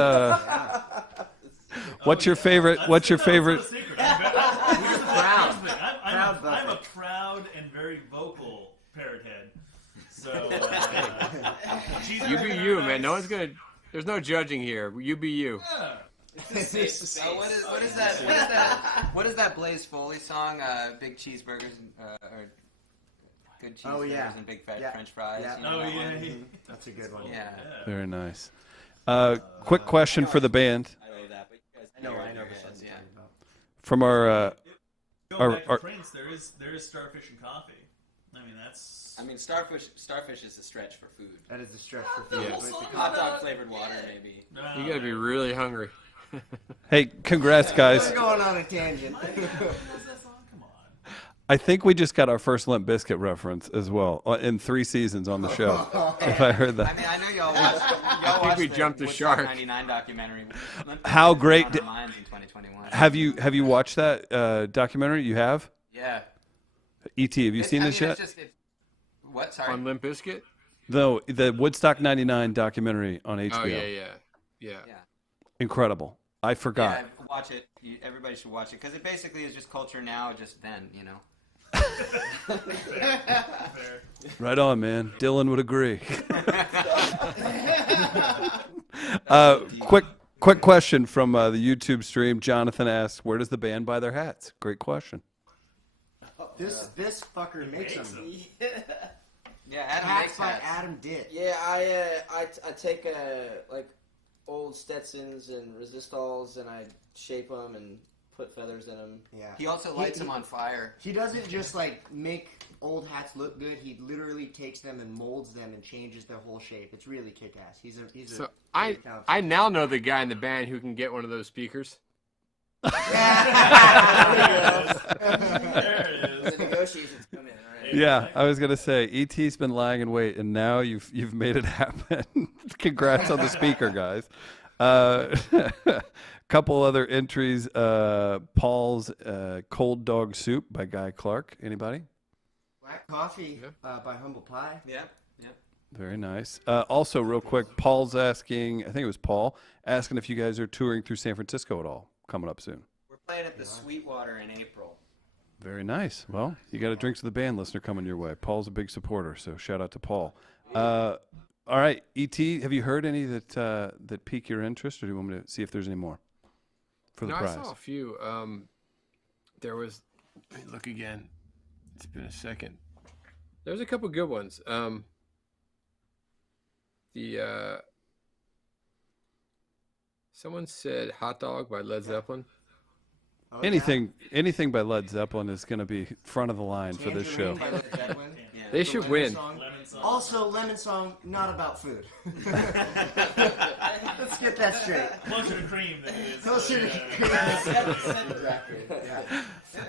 what's your favorite? What's your favorite? That's not a secret. I'm Proud a Buffett. proud and very vocal parrot head. So You be you, man. No one's gonna. There's no judging here. You be you. Safe space. So what is that? What is that Blaze Foley song? Big cheeseburgers or good cheeseburgers Oh, yeah. and big fat Yeah. French fries. Yeah. You know Oh that yeah, one? That's a good one. Yeah. Very nice. Quick question for the band I know that, but you guys I know the Parrot song heads, you're yeah. talking about. from our. Going back to our- Prince, there is starfish and coffee. I mean, that's. I mean, starfish is a stretch for food. That is the stretch for food. Yeah. But the Hot dog flavored water, maybe. You gotta be really hungry. Hey, congrats, guys! We're going on a tangent. What's that song? Come on. I think we just got our first Limp Bizkit reference as well in 3 seasons on the show. If I heard I that. mean, I know y'all watched. think we jumped the Woodstock shark. '99 documentary. How great On di- our minds in 2021. Have you watched that documentary? You have? Yeah. ET, have you seen this yet? What? Sorry. On Limp Bizkit? No, the Woodstock '99 documentary on HBO. Oh yeah. Yeah. Incredible. I forgot. Yeah, watch it. Everybody should watch it because it basically is just culture now, just then. You know. Fair. Right on, man. Dylan would agree. Quick question from the YouTube stream. Jonathan asks, "Where does the band buy their hats?" Great question. This fucker makes them. Yeah, Adam Hats makes by hats. Adam did. Yeah, I take like old Stetsons and Resistals and I shape them and put feathers in them. Yeah. He also lights them on fire. He doesn't just like make old hats look good. He literally takes them and molds them and changes their whole shape. It's really kick-ass. He's So a I very talented- I now know the guy in the band who can get one of those speakers. There it The is. negotiations come in, all right? Yeah, I was gonna say ET's been lying in wait, and now you've made it happen. Congrats on the speaker, guys. Couple other entries. Paul's Cold Dog Soup by Guy Clark. Anybody? Black Coffee by Humble Pie. Yeah. Yeah. Very nice. Also, real quick, Paul's asking. I think it was Paul asking if you guys are touring through San Francisco at all. Coming up soon. We're playing at the Sweetwater in April. Very nice. Well, you got a Drinks with the Band listener coming your way. Paul's a big supporter, so shout out to Paul. All right, ET, have you heard any that pique your interest, or do you want me to see if there's any more for the No, prize? I saw a few. There was. Let me look again. It's been a second. There's a couple good ones. Someone said "Hot Dog" by Led Zeppelin. Oh, Anything by Led Zeppelin is going to be front of the line for this show. Tangerine by Led Zeppelin. Yeah. They The should Lemon win. Song. Lemon song. Also, Lemon Song, not about food. Let's get that straight. Closer to cream than it is. Closer to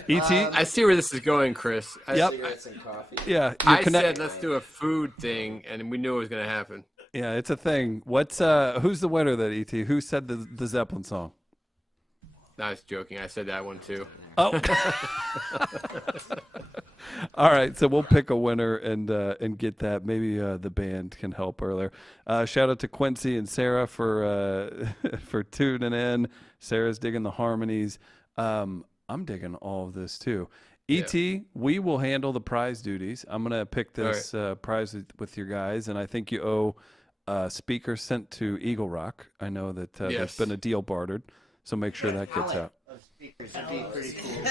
ET, I see where this is going, Chris. Yep. Cigarettes and coffee. yeah, I said let's do a food thing, and we knew it was going to happen. yeah, it's a thing. What's who's the winner of that ET? Who said the Zeppelin song? I was joking. I said that one too. Oh. All right, so we'll pick a winner and get that. Maybe the band can help earlier. Shout out to Quincy and Sarah for for tuning in. Sarah's digging the harmonies. I'm digging all of this too. ET, we will handle the prize duties. I'm gonna pick this prize with your guys, and I think you owe speaker sent to Eagle Rock. I know that there's Yes. been a deal bartered, so make sure that gets out. Of speakers would be pretty cool.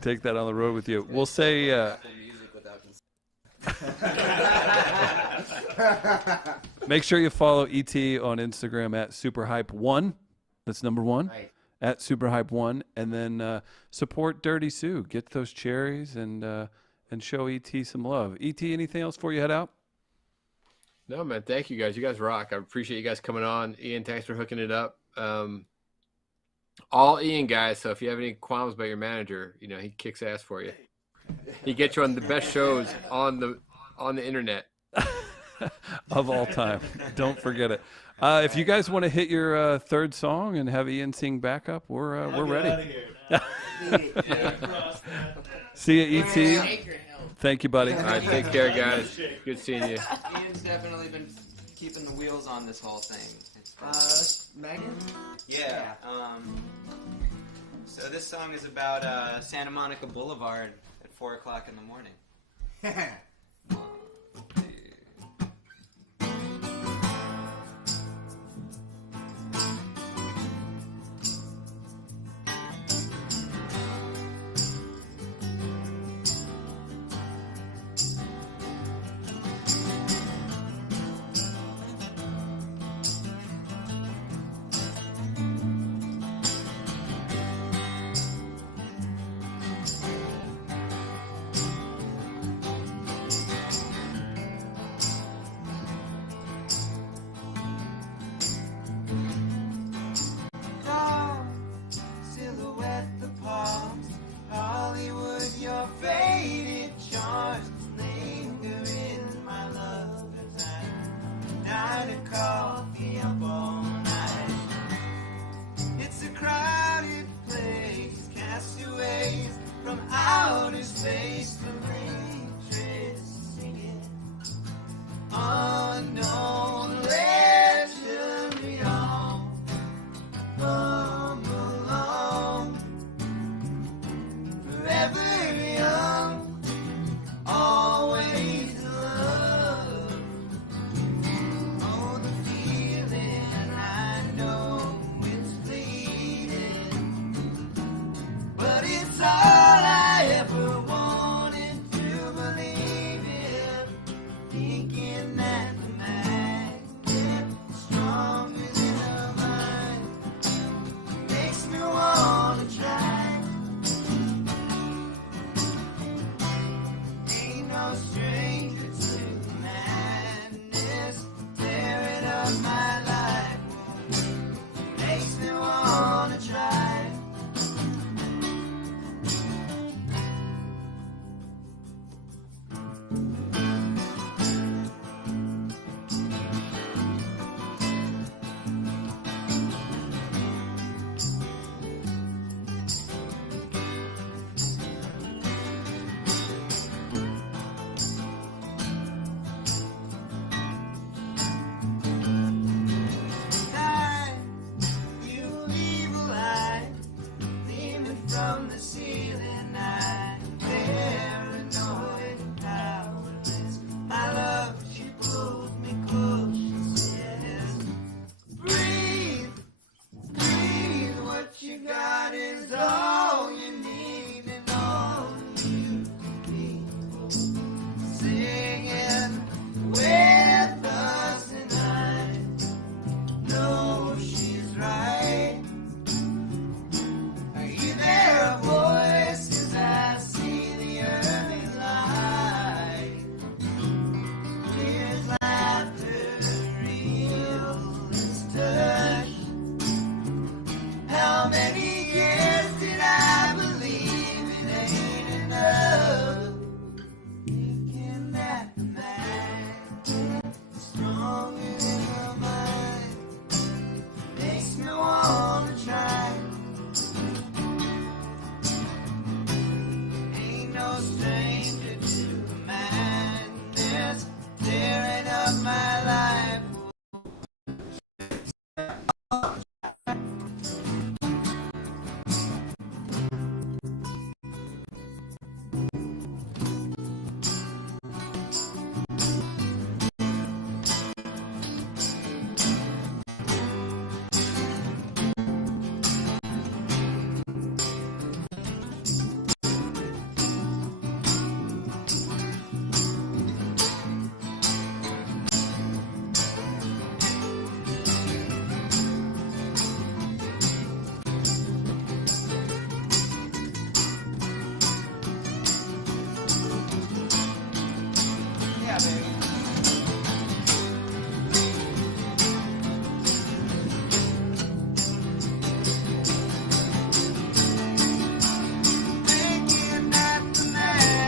Take that on the road with you. We'll say. Apple Music without Make sure you follow ET on Instagram at SuperHype1. That's number 1. Right. At SuperHype1. And then support Dirty Sue. Get those cherries and show ET some love. ET, anything else before you head out? No, man. Thank you guys. You guys rock. I appreciate you guys coming on. Ian, thanks for hooking it up. All Ian guys. So if you have any qualms about your manager, he kicks ass for you. He gets you on the best shows on the internet. Of all time. Don't forget it. If you guys want to hit your third song and have Ian sing backup, we're ready. See you, ET. Thank you, buddy. All right, take care, guys. Good seeing you. Ian's definitely been keeping the wheels on this whole thing. It's Megan? yeah. So this song is about Santa Monica Boulevard at 4 o'clock in the morning. Dark silhouette, the palms, Hollywood, your faded charms linger in my love as I dine a coffee up all night. It's a crowded place, castaways from outer space, the waitress singing unknown legend we all come along, forever young, always in love. Oh, the feeling, I know it's fleeting, but it's all I ever wanted to believe in, thinking that the magnet is stronger than a mind. Makes me wanna try. Ain't no stranger to madness, tearing up my life. Makes me wanna try. Night, you evil eye, gleaming from the ceiling. I'm paranoid and powerless. My love, she pulls me close. She says, breathe, breathe. What you got is all you need, and all you people singing with us, and I know she's right. Are you there, boys? 'Cause I see the early light. There's laughter, real as touch. How many years did I believe it ain't enough? Thinking that the man is stronger than your mind. Makes me wanna try. Ain't no stranger to madness, tearing up my life. Yeah, baby. Thinking that the man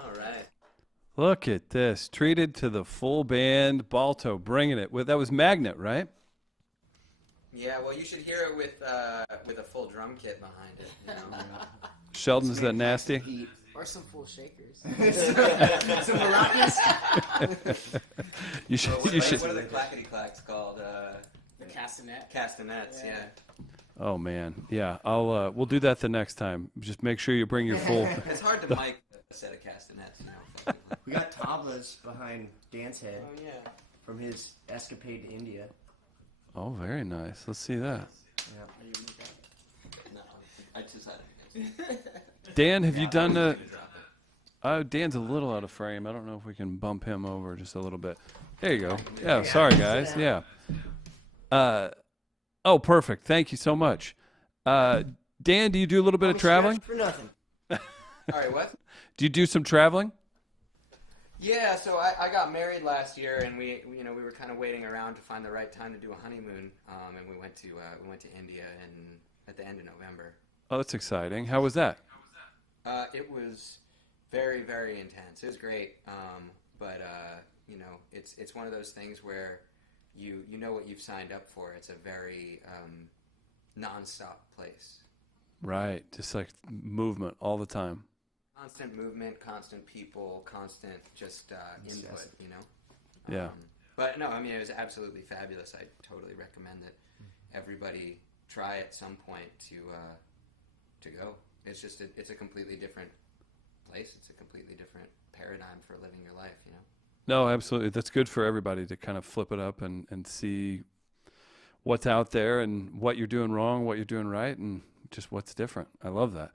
All right. Look at this. Treated to the full band. Balto bringing it. That was Magnet, right? Yeah, well, you should hear it with a full drum kit behind it. You know? Sheldon, is that nasty? Heat. Or some full shakers. Some maracas. You should. What, You what should. are the clackety clacks called? The castanet. Castanets. Yeah. Oh man, yeah. I'll. We'll do that the next time. Just make sure you bring your full. It's hard to mic a set of castanets, you know. Effectively. We got tablas behind Dan's head Oh yeah. from his escapade to India. Oh, very nice. Let's see that. Yeah. Are you with that? No, I decided. Dan, have you done the? Dan's a little out of frame. I don't know if we can bump him over just a little bit. There you go. Yeah, sorry guys. Yeah. Oh, perfect. Thank you so much. Dan, do you do a little bit of traveling? For nothing. All right, what? Do you do some traveling? Yeah, so I got married last year, and we were kind of waiting around to find the right time to do a honeymoon, and we went to India at the end of November. Oh, that's exciting. How was that? It was very, very intense. It was great, but it's one of those things where you know what you've signed up for. It's a very non-stop place. Right, just like movement all the time. Constant movement, constant people, constant just input, you know? Yeah. But no, I mean, it was absolutely fabulous. I totally recommend that everybody try at some point to go. It's just, it's a completely different place. It's a completely different paradigm for living your life, you know? No, absolutely. That's good for everybody to kind of flip it up and see what's out there and what you're doing wrong, what you're doing right, and just what's different. I love that.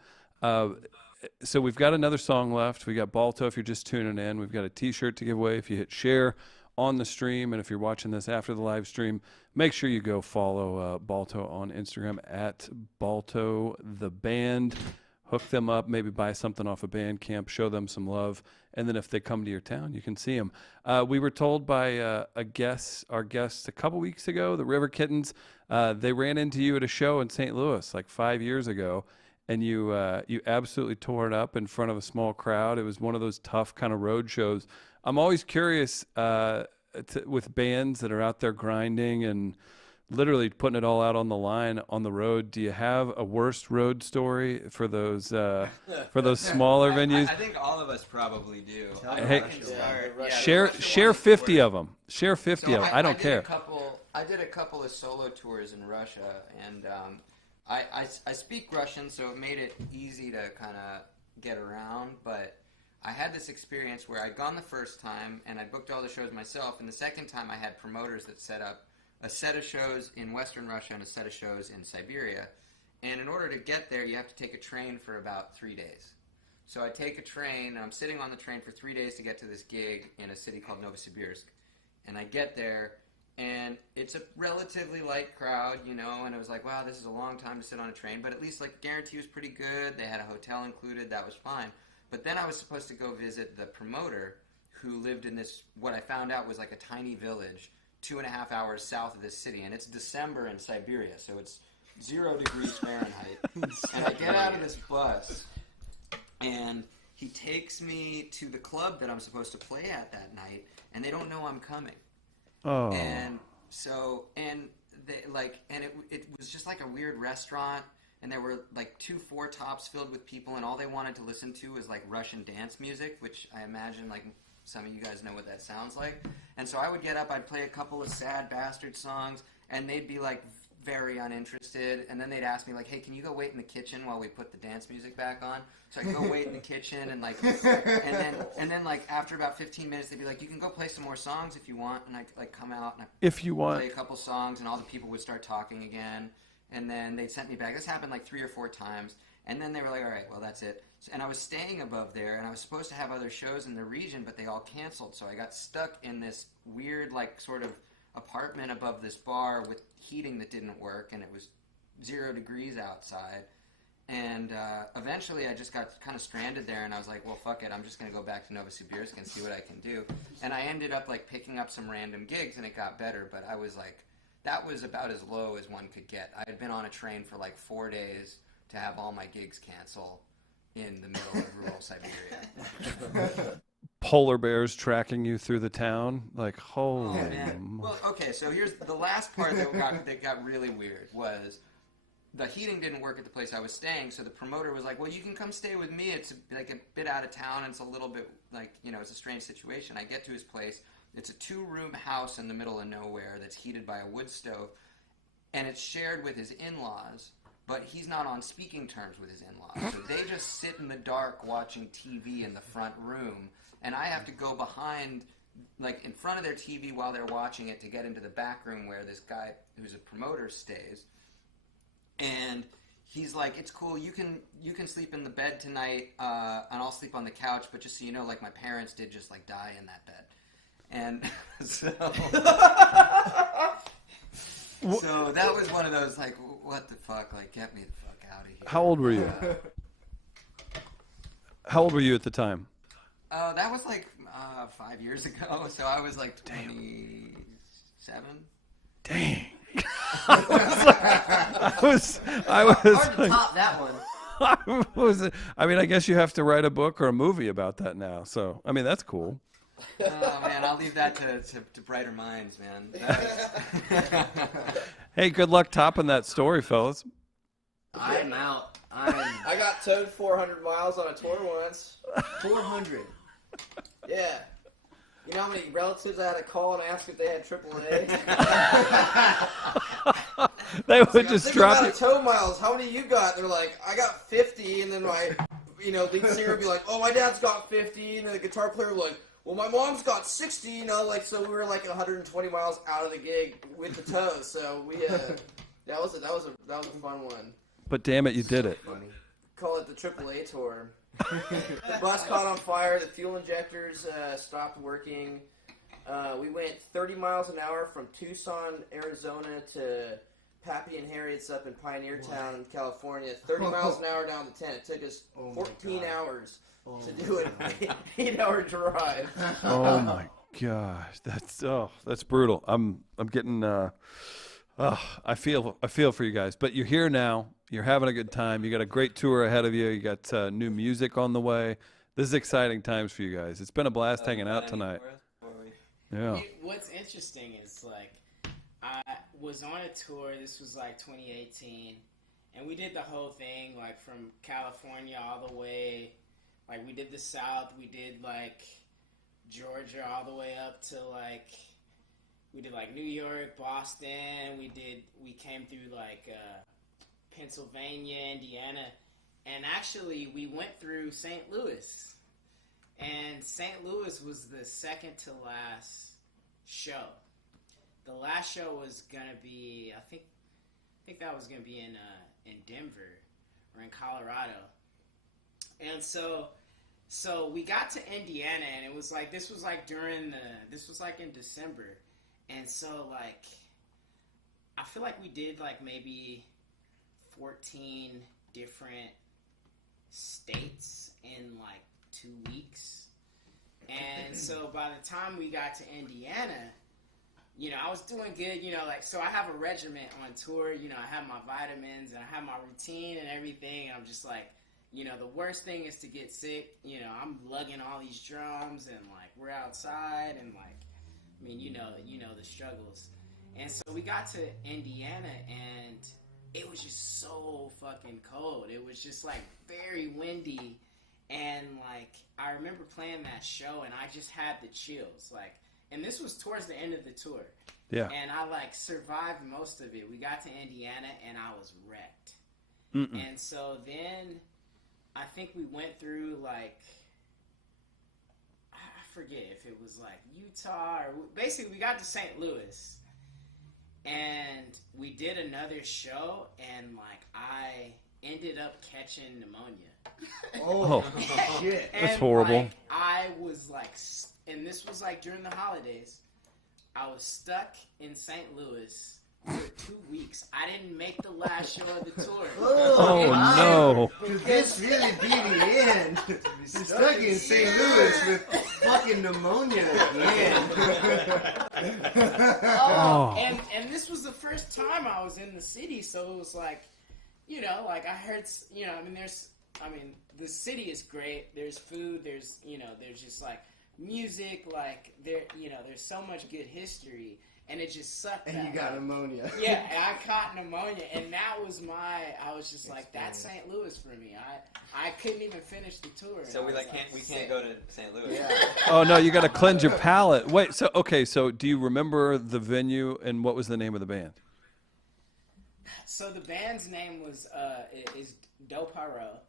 So we've got another song left. We got Balto if you're just tuning in. We've got a T-shirt to give away if you hit share on the stream. And if you're watching this after the live stream, make sure you go follow Balto on Instagram at Balto the Band. Hook them up, maybe buy something off of Bandcamp, show them some love. And then if they come to your town, you can see them. We were told by our guests a couple weeks ago, the River Kittens, they ran into you at a show in St. Louis like 5 years ago. And you absolutely tore it up in front of a small crowd. It was one of those tough kind of road shows. I'm always curious with bands that are out there grinding and literally putting it all out on the line on the road. Do you have a worst road story for those smaller venues? I think all of us probably do. Hey, I can start. Yeah, share 50 of them. Share 50 of them. I don't care. I did a couple of solo tours in Russia, and I speak Russian, so it made it easy to kind of get around, but I had this experience where I'd gone the first time, and I booked all the shows myself, and the second time I had promoters that set up a set of shows in Western Russia and a set of shows in Siberia, and in order to get there, you have to take a train for about 3 days. So I take a train, and I'm sitting on the train for 3 days to get to this gig in a city called Novosibirsk, and I get there, and it's a relatively light crowd, you know, and it was like, wow, this is a long time to sit on a train, but at least, like, guarantee was pretty good. They had a hotel included. That was fine. But then I was supposed to go visit the promoter who lived in this, what I found out was like a tiny village 2.5 hours south of this city, and it's December in Siberia, so it's 0 degrees Fahrenheit. And I get out of this bus, and he takes me to the club that I'm supposed to play at that night, and they don't know I'm coming. Oh. And so, and they, like, and it was just like a weird restaurant, and there were like 2 4-tops filled with people, and all they wanted to listen to was like Russian dance music, which I imagine like some of you guys know what that sounds like. And so I would get up, I'd play a couple of Sad Bastard songs, and they'd be like very uninterested, and then they'd ask me like, hey, can you go wait in the kitchen while we put the dance music back on? So I'd go wait in the kitchen, and like, and then like after about 15 minutes, they'd be like, you can go play some more songs if you want, and I'd like come out and If you want. play a couple songs, and all the people would start talking again, and then they'd send me back. This happened like 3 or 4 times, and then they were like, all right, well, that's it. And I was staying above there, and I was supposed to have other shows in the region, but they all canceled, so I got stuck in this weird like sort of apartment above this bar with heating that didn't work, and it was 0 degrees outside. And eventually I just got kind of stranded there, and I was like, well, fuck it, I'm just going to go back to Novosibirsk and see what I can do. And I ended up like picking up some random gigs, and it got better, but I was like, that was about as low as one could get. I had been on a train for like 4 days to have all my gigs cancel, in the middle of rural Siberia. Polar bears tracking you through the town. Like, holy. Oh, man. Well, okay, so here's the last part that got really weird was the heating didn't work at the place I was staying, so the promoter was like, well, you can come stay with me. It's like a bit out of town, and it's a little bit like, it's a strange situation. I get to his place. It's a 2-room house in the middle of nowhere that's heated by a wood stove, and it's shared with his in-laws, but he's not on speaking terms with his in-laws. So they just sit in the dark watching TV in the front room, and I have to go behind, like in front of their TV while they're watching it to get into the back room where this guy who's a promoter stays. And he's like, it's cool, you can sleep in the bed tonight, and I'll sleep on the couch, but just so you know, like my parents did just like die in that bed. And so that was one of those like, what the fuck, like get me the fuck out of here. How old were you? How old were you at the time? That was like 5 years ago, so I was like 27. Dang. I was Hard to like, top that one. I mean, I guess you have to write a book or a movie about that now. So, I mean, that's cool. Oh man, I'll leave that to brighter minds, man. Hey, good luck topping that story, fellas. I'm out. I got towed 400 miles on a tour once. 400. Yeah. You know how many relatives I had to call and ask if they had AAA? They would just Think drop about you. the tow miles. How many you got? They're like, I got 50, and then my, lead singer would be like, oh, my dad's got 50, and then the guitar player would be like, well, my mom's got 60, so we were like 120 miles out of the gig with the tow. So we, that was a fun one. But damn it, you did it. Funny. Call it the AAA tour. The bus caught on fire. The fuel injectors stopped working. We went 30 miles an hour from Tucson, Arizona to Pappy and Harriet's up in Pioneer Town, California. 30 miles an hour down the 10. It took us 14 hours to do an 8-hour drive. Oh my gosh, that's brutal. I'm getting. I feel for you guys, but you're here now. You're having a good time. You got a great tour ahead of you. You got new music on the way. This is exciting times for you guys. It's been a blast hanging out tonight. Yeah. What's interesting is like I was on a tour. This was like 2018, and we did the whole thing like from California all the way. Like we did the South. We did like Georgia all the way up to like. We did like New York, Boston. We came through like Pennsylvania, Indiana, and actually we went through St. Louis. And St. Louis was the second to last show. The last show was gonna be, I think that was gonna be in Denver or in Colorado. And so we got to Indiana, and it was like this was like in December. And so, like, I feel like we did, like, maybe 14 different states in, like, 2 weeks. And so by the time we got to Indiana, I was doing good, like, so I have a regiment on tour. I have my vitamins, and I have my routine and everything. And I'm just like, the worst thing is to get sick. I'm lugging all these drums, and, like, we're outside, and, like, I mean, you know the struggles. And so we got to Indiana, and it was just so fucking cold. It was just, like, very windy. And, like, I remember playing that show, and I just had the chills. Like, and this was towards the end of the tour. Yeah. And I, like, survived most of it. We got to Indiana, and I was wrecked. Mm-mm. And so then I think we went through, like... forget if it was like Utah or basically we got to St. Louis and we did another show and like I ended up catching pneumonia. Oh shit. That's horrible. Like, I was like, and this was like during the holidays, I was stuck in St. Louis for 2 weeks. I didn't make the last show of the tour. Oh no. This really beat me in. You're stuck in St. Louis with fucking pneumonia again. And this was the first time I was in the city, so it was like, like I heard, I mean, there's I mean, the city is great. There's food. There's there's just like music. Like there's so much good history, and it just sucked. And you got pneumonia. Yeah, and I caught pneumonia, and that was I was just like, that's St. Louis for me. I couldn't even finish the tour. So we can't go to St. Louis. Yeah. Oh no, you got to cleanse your palate. Wait, so do you remember the venue and what was the name of the band? So the band's name was is Do Paro,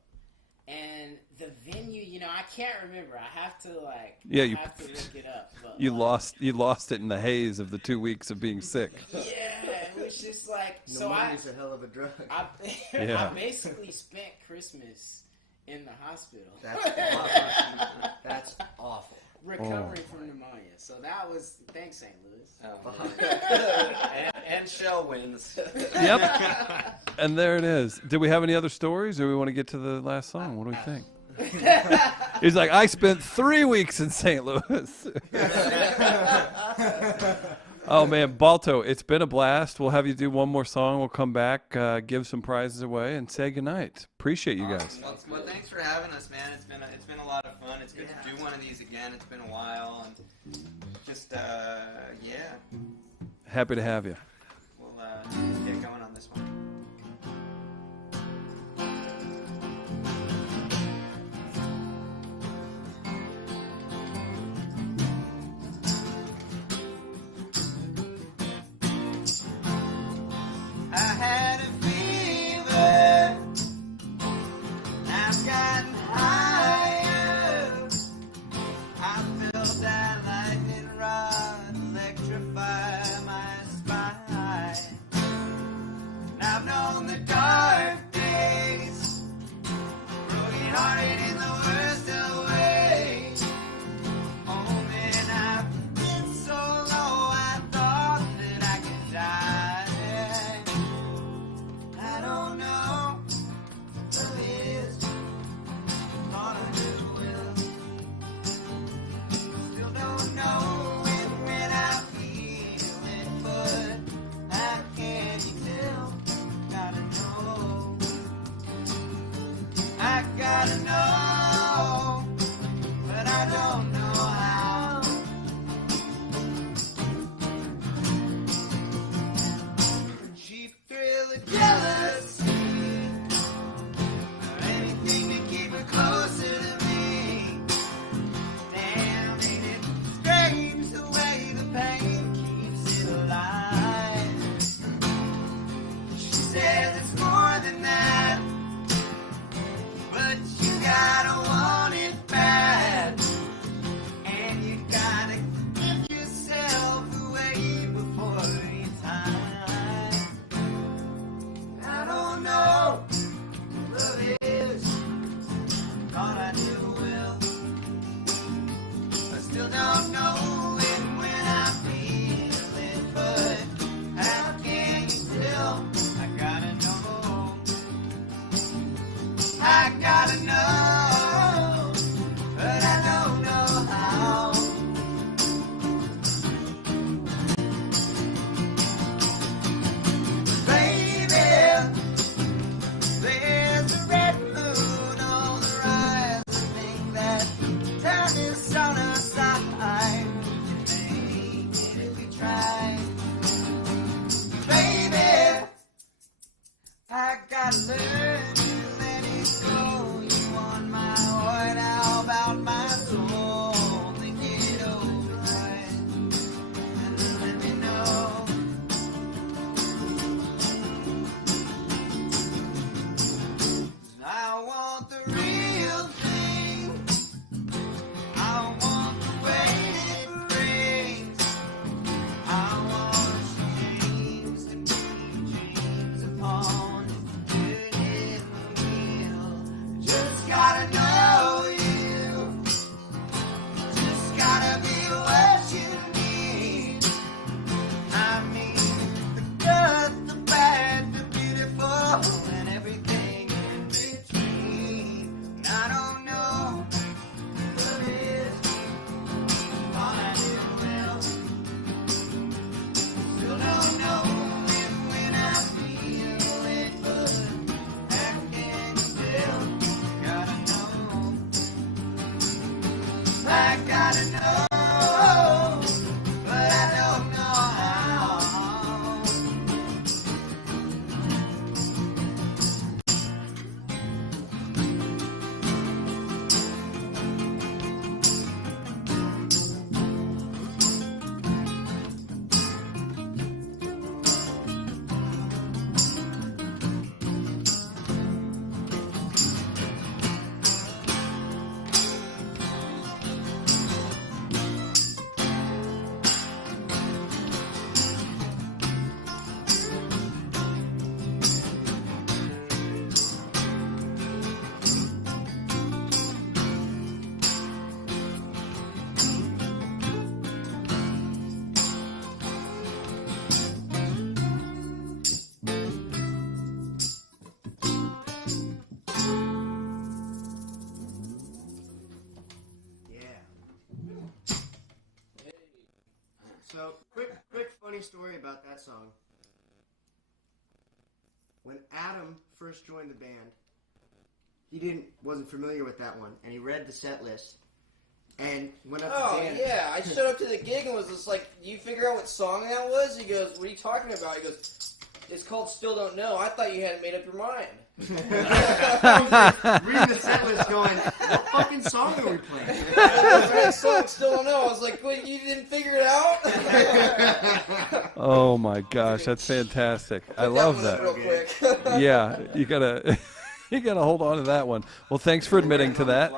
and the venue, I can't remember. I have to have to look it up. But, You lost it in the haze of the 2 weeks of being sick. Yeah, it was just like Pneumonia's a hell of a drug. Yeah. I basically spent Christmas in the hospital. That's awful. That's awful. Recovering from pneumonia. So that was thanks, St. Louis. And Shell wins. Yep. And there it is. Did we have any other stories, or we want to get to the last song? What do we think? He's like, I spent 3 weeks in St. Louis. Oh, man, Balto, it's been a blast. We'll have you do one more song. We'll come back, give some prizes away, and say goodnight. Appreciate you guys. Well, thanks for having us, man. It's been a lot of fun. It's good to do one of these again. It's been a while, and just Happy to have you. We'll get going on this one. I had a fever, I've gotten higher. I feel that lightning rod electrify my spine. And I've known the dark days, broken hearted in the worst of ways. Oh man, I've been so low, I thought that I could die. I don't know who is gonna do well. Still don't know when I feel funny story about that song. When Adam first joined the band, he wasn't familiar with that one, and he read the set list and went up to Dan. Yeah, I showed up to the gig and was just like, "You figure out what song that was?" He goes, "What are you talking about?" He goes, "It's called Still Don't Know. I thought you hadn't made up your mind." Reading the set list going, what fucking song are we playing? The next song, Still Don't Know. I was like, "Wait, you didn't figure it out?" Oh my gosh, that's fantastic. I love that. Real quick. Yeah, you gotta hold on to that one. Well, thanks for admitting to that.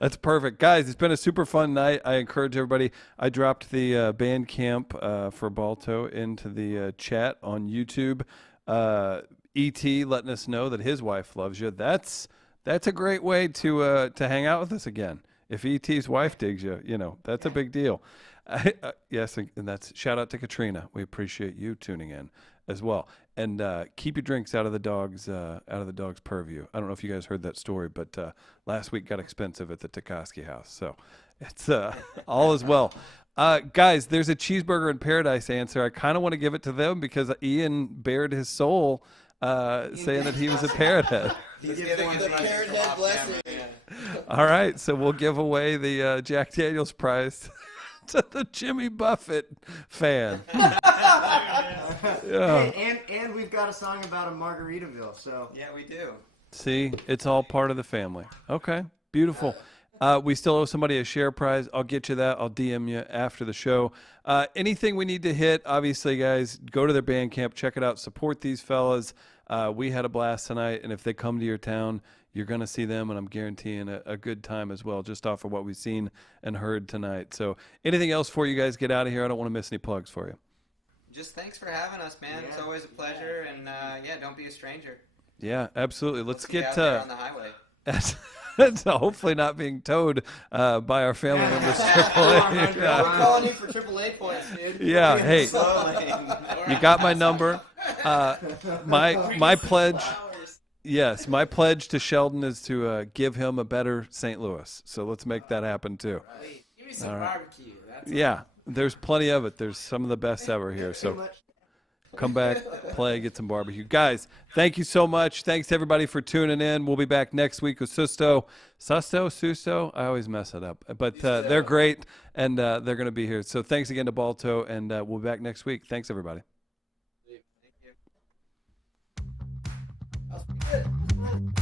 That's perfect, guys. It's been a super fun night. I encourage everybody. I dropped the Bandcamp for Balto into the chat on YouTube. Et letting us know that his wife loves you. That's a great way to hang out with us again. If ET's wife digs you, that's a big deal. Yes, and that's shout out to Katrina. We appreciate you tuning in as well. And keep your drinks out of the dog's purview. I don't know if you guys heard that story, but last week got expensive at the Tikoski house. So it's all is well. Guys, there's a Cheeseburger in Paradise answer. I kind of want to give it to them because Ian bared his soul saying that he was a parrot head. The parrot head blessing. All right, so we'll give away the Jack Daniels prize to the Jimmy Buffett fan. Yeah. Hey, and we've got a song about a Margaritaville, so. Yeah, we do. See, it's all part of the family. Okay, beautiful. We still owe somebody a share prize. I'll get you that. I'll DM you after the show. Anything we need to hit, obviously, guys, go to their Bandcamp, check it out, support these fellas. We had a blast tonight, and if they come to your town, you're going to see them, and I'm guaranteeing a good time as well, just off of what we've seen and heard tonight. So anything else before you guys get out of here? I don't want to miss any plugs for you. Just thanks for having us, man. It's always a pleasure, and don't be a stranger. Yeah, absolutely. Let's get get out there on the highway. It's hopefully not being towed by our family members. AAA. I'm calling you for AAA points, dude. Yeah, hey, you got my number. My pledge. Yes, my pledge to Sheldon is to give him a better St. Louis. So let's make that happen too. Give me some barbecue. Yeah, there's plenty of it. There's some of the best ever here. So come back, play, get some barbecue. Guys, thank you so much. Thanks everybody for tuning in. We'll be back next week with Susto. I always mess it up. But they're great, and they're going to be here. So thanks again to Balto, and we'll be back next week. Thanks, everybody. Thank you. That was pretty good.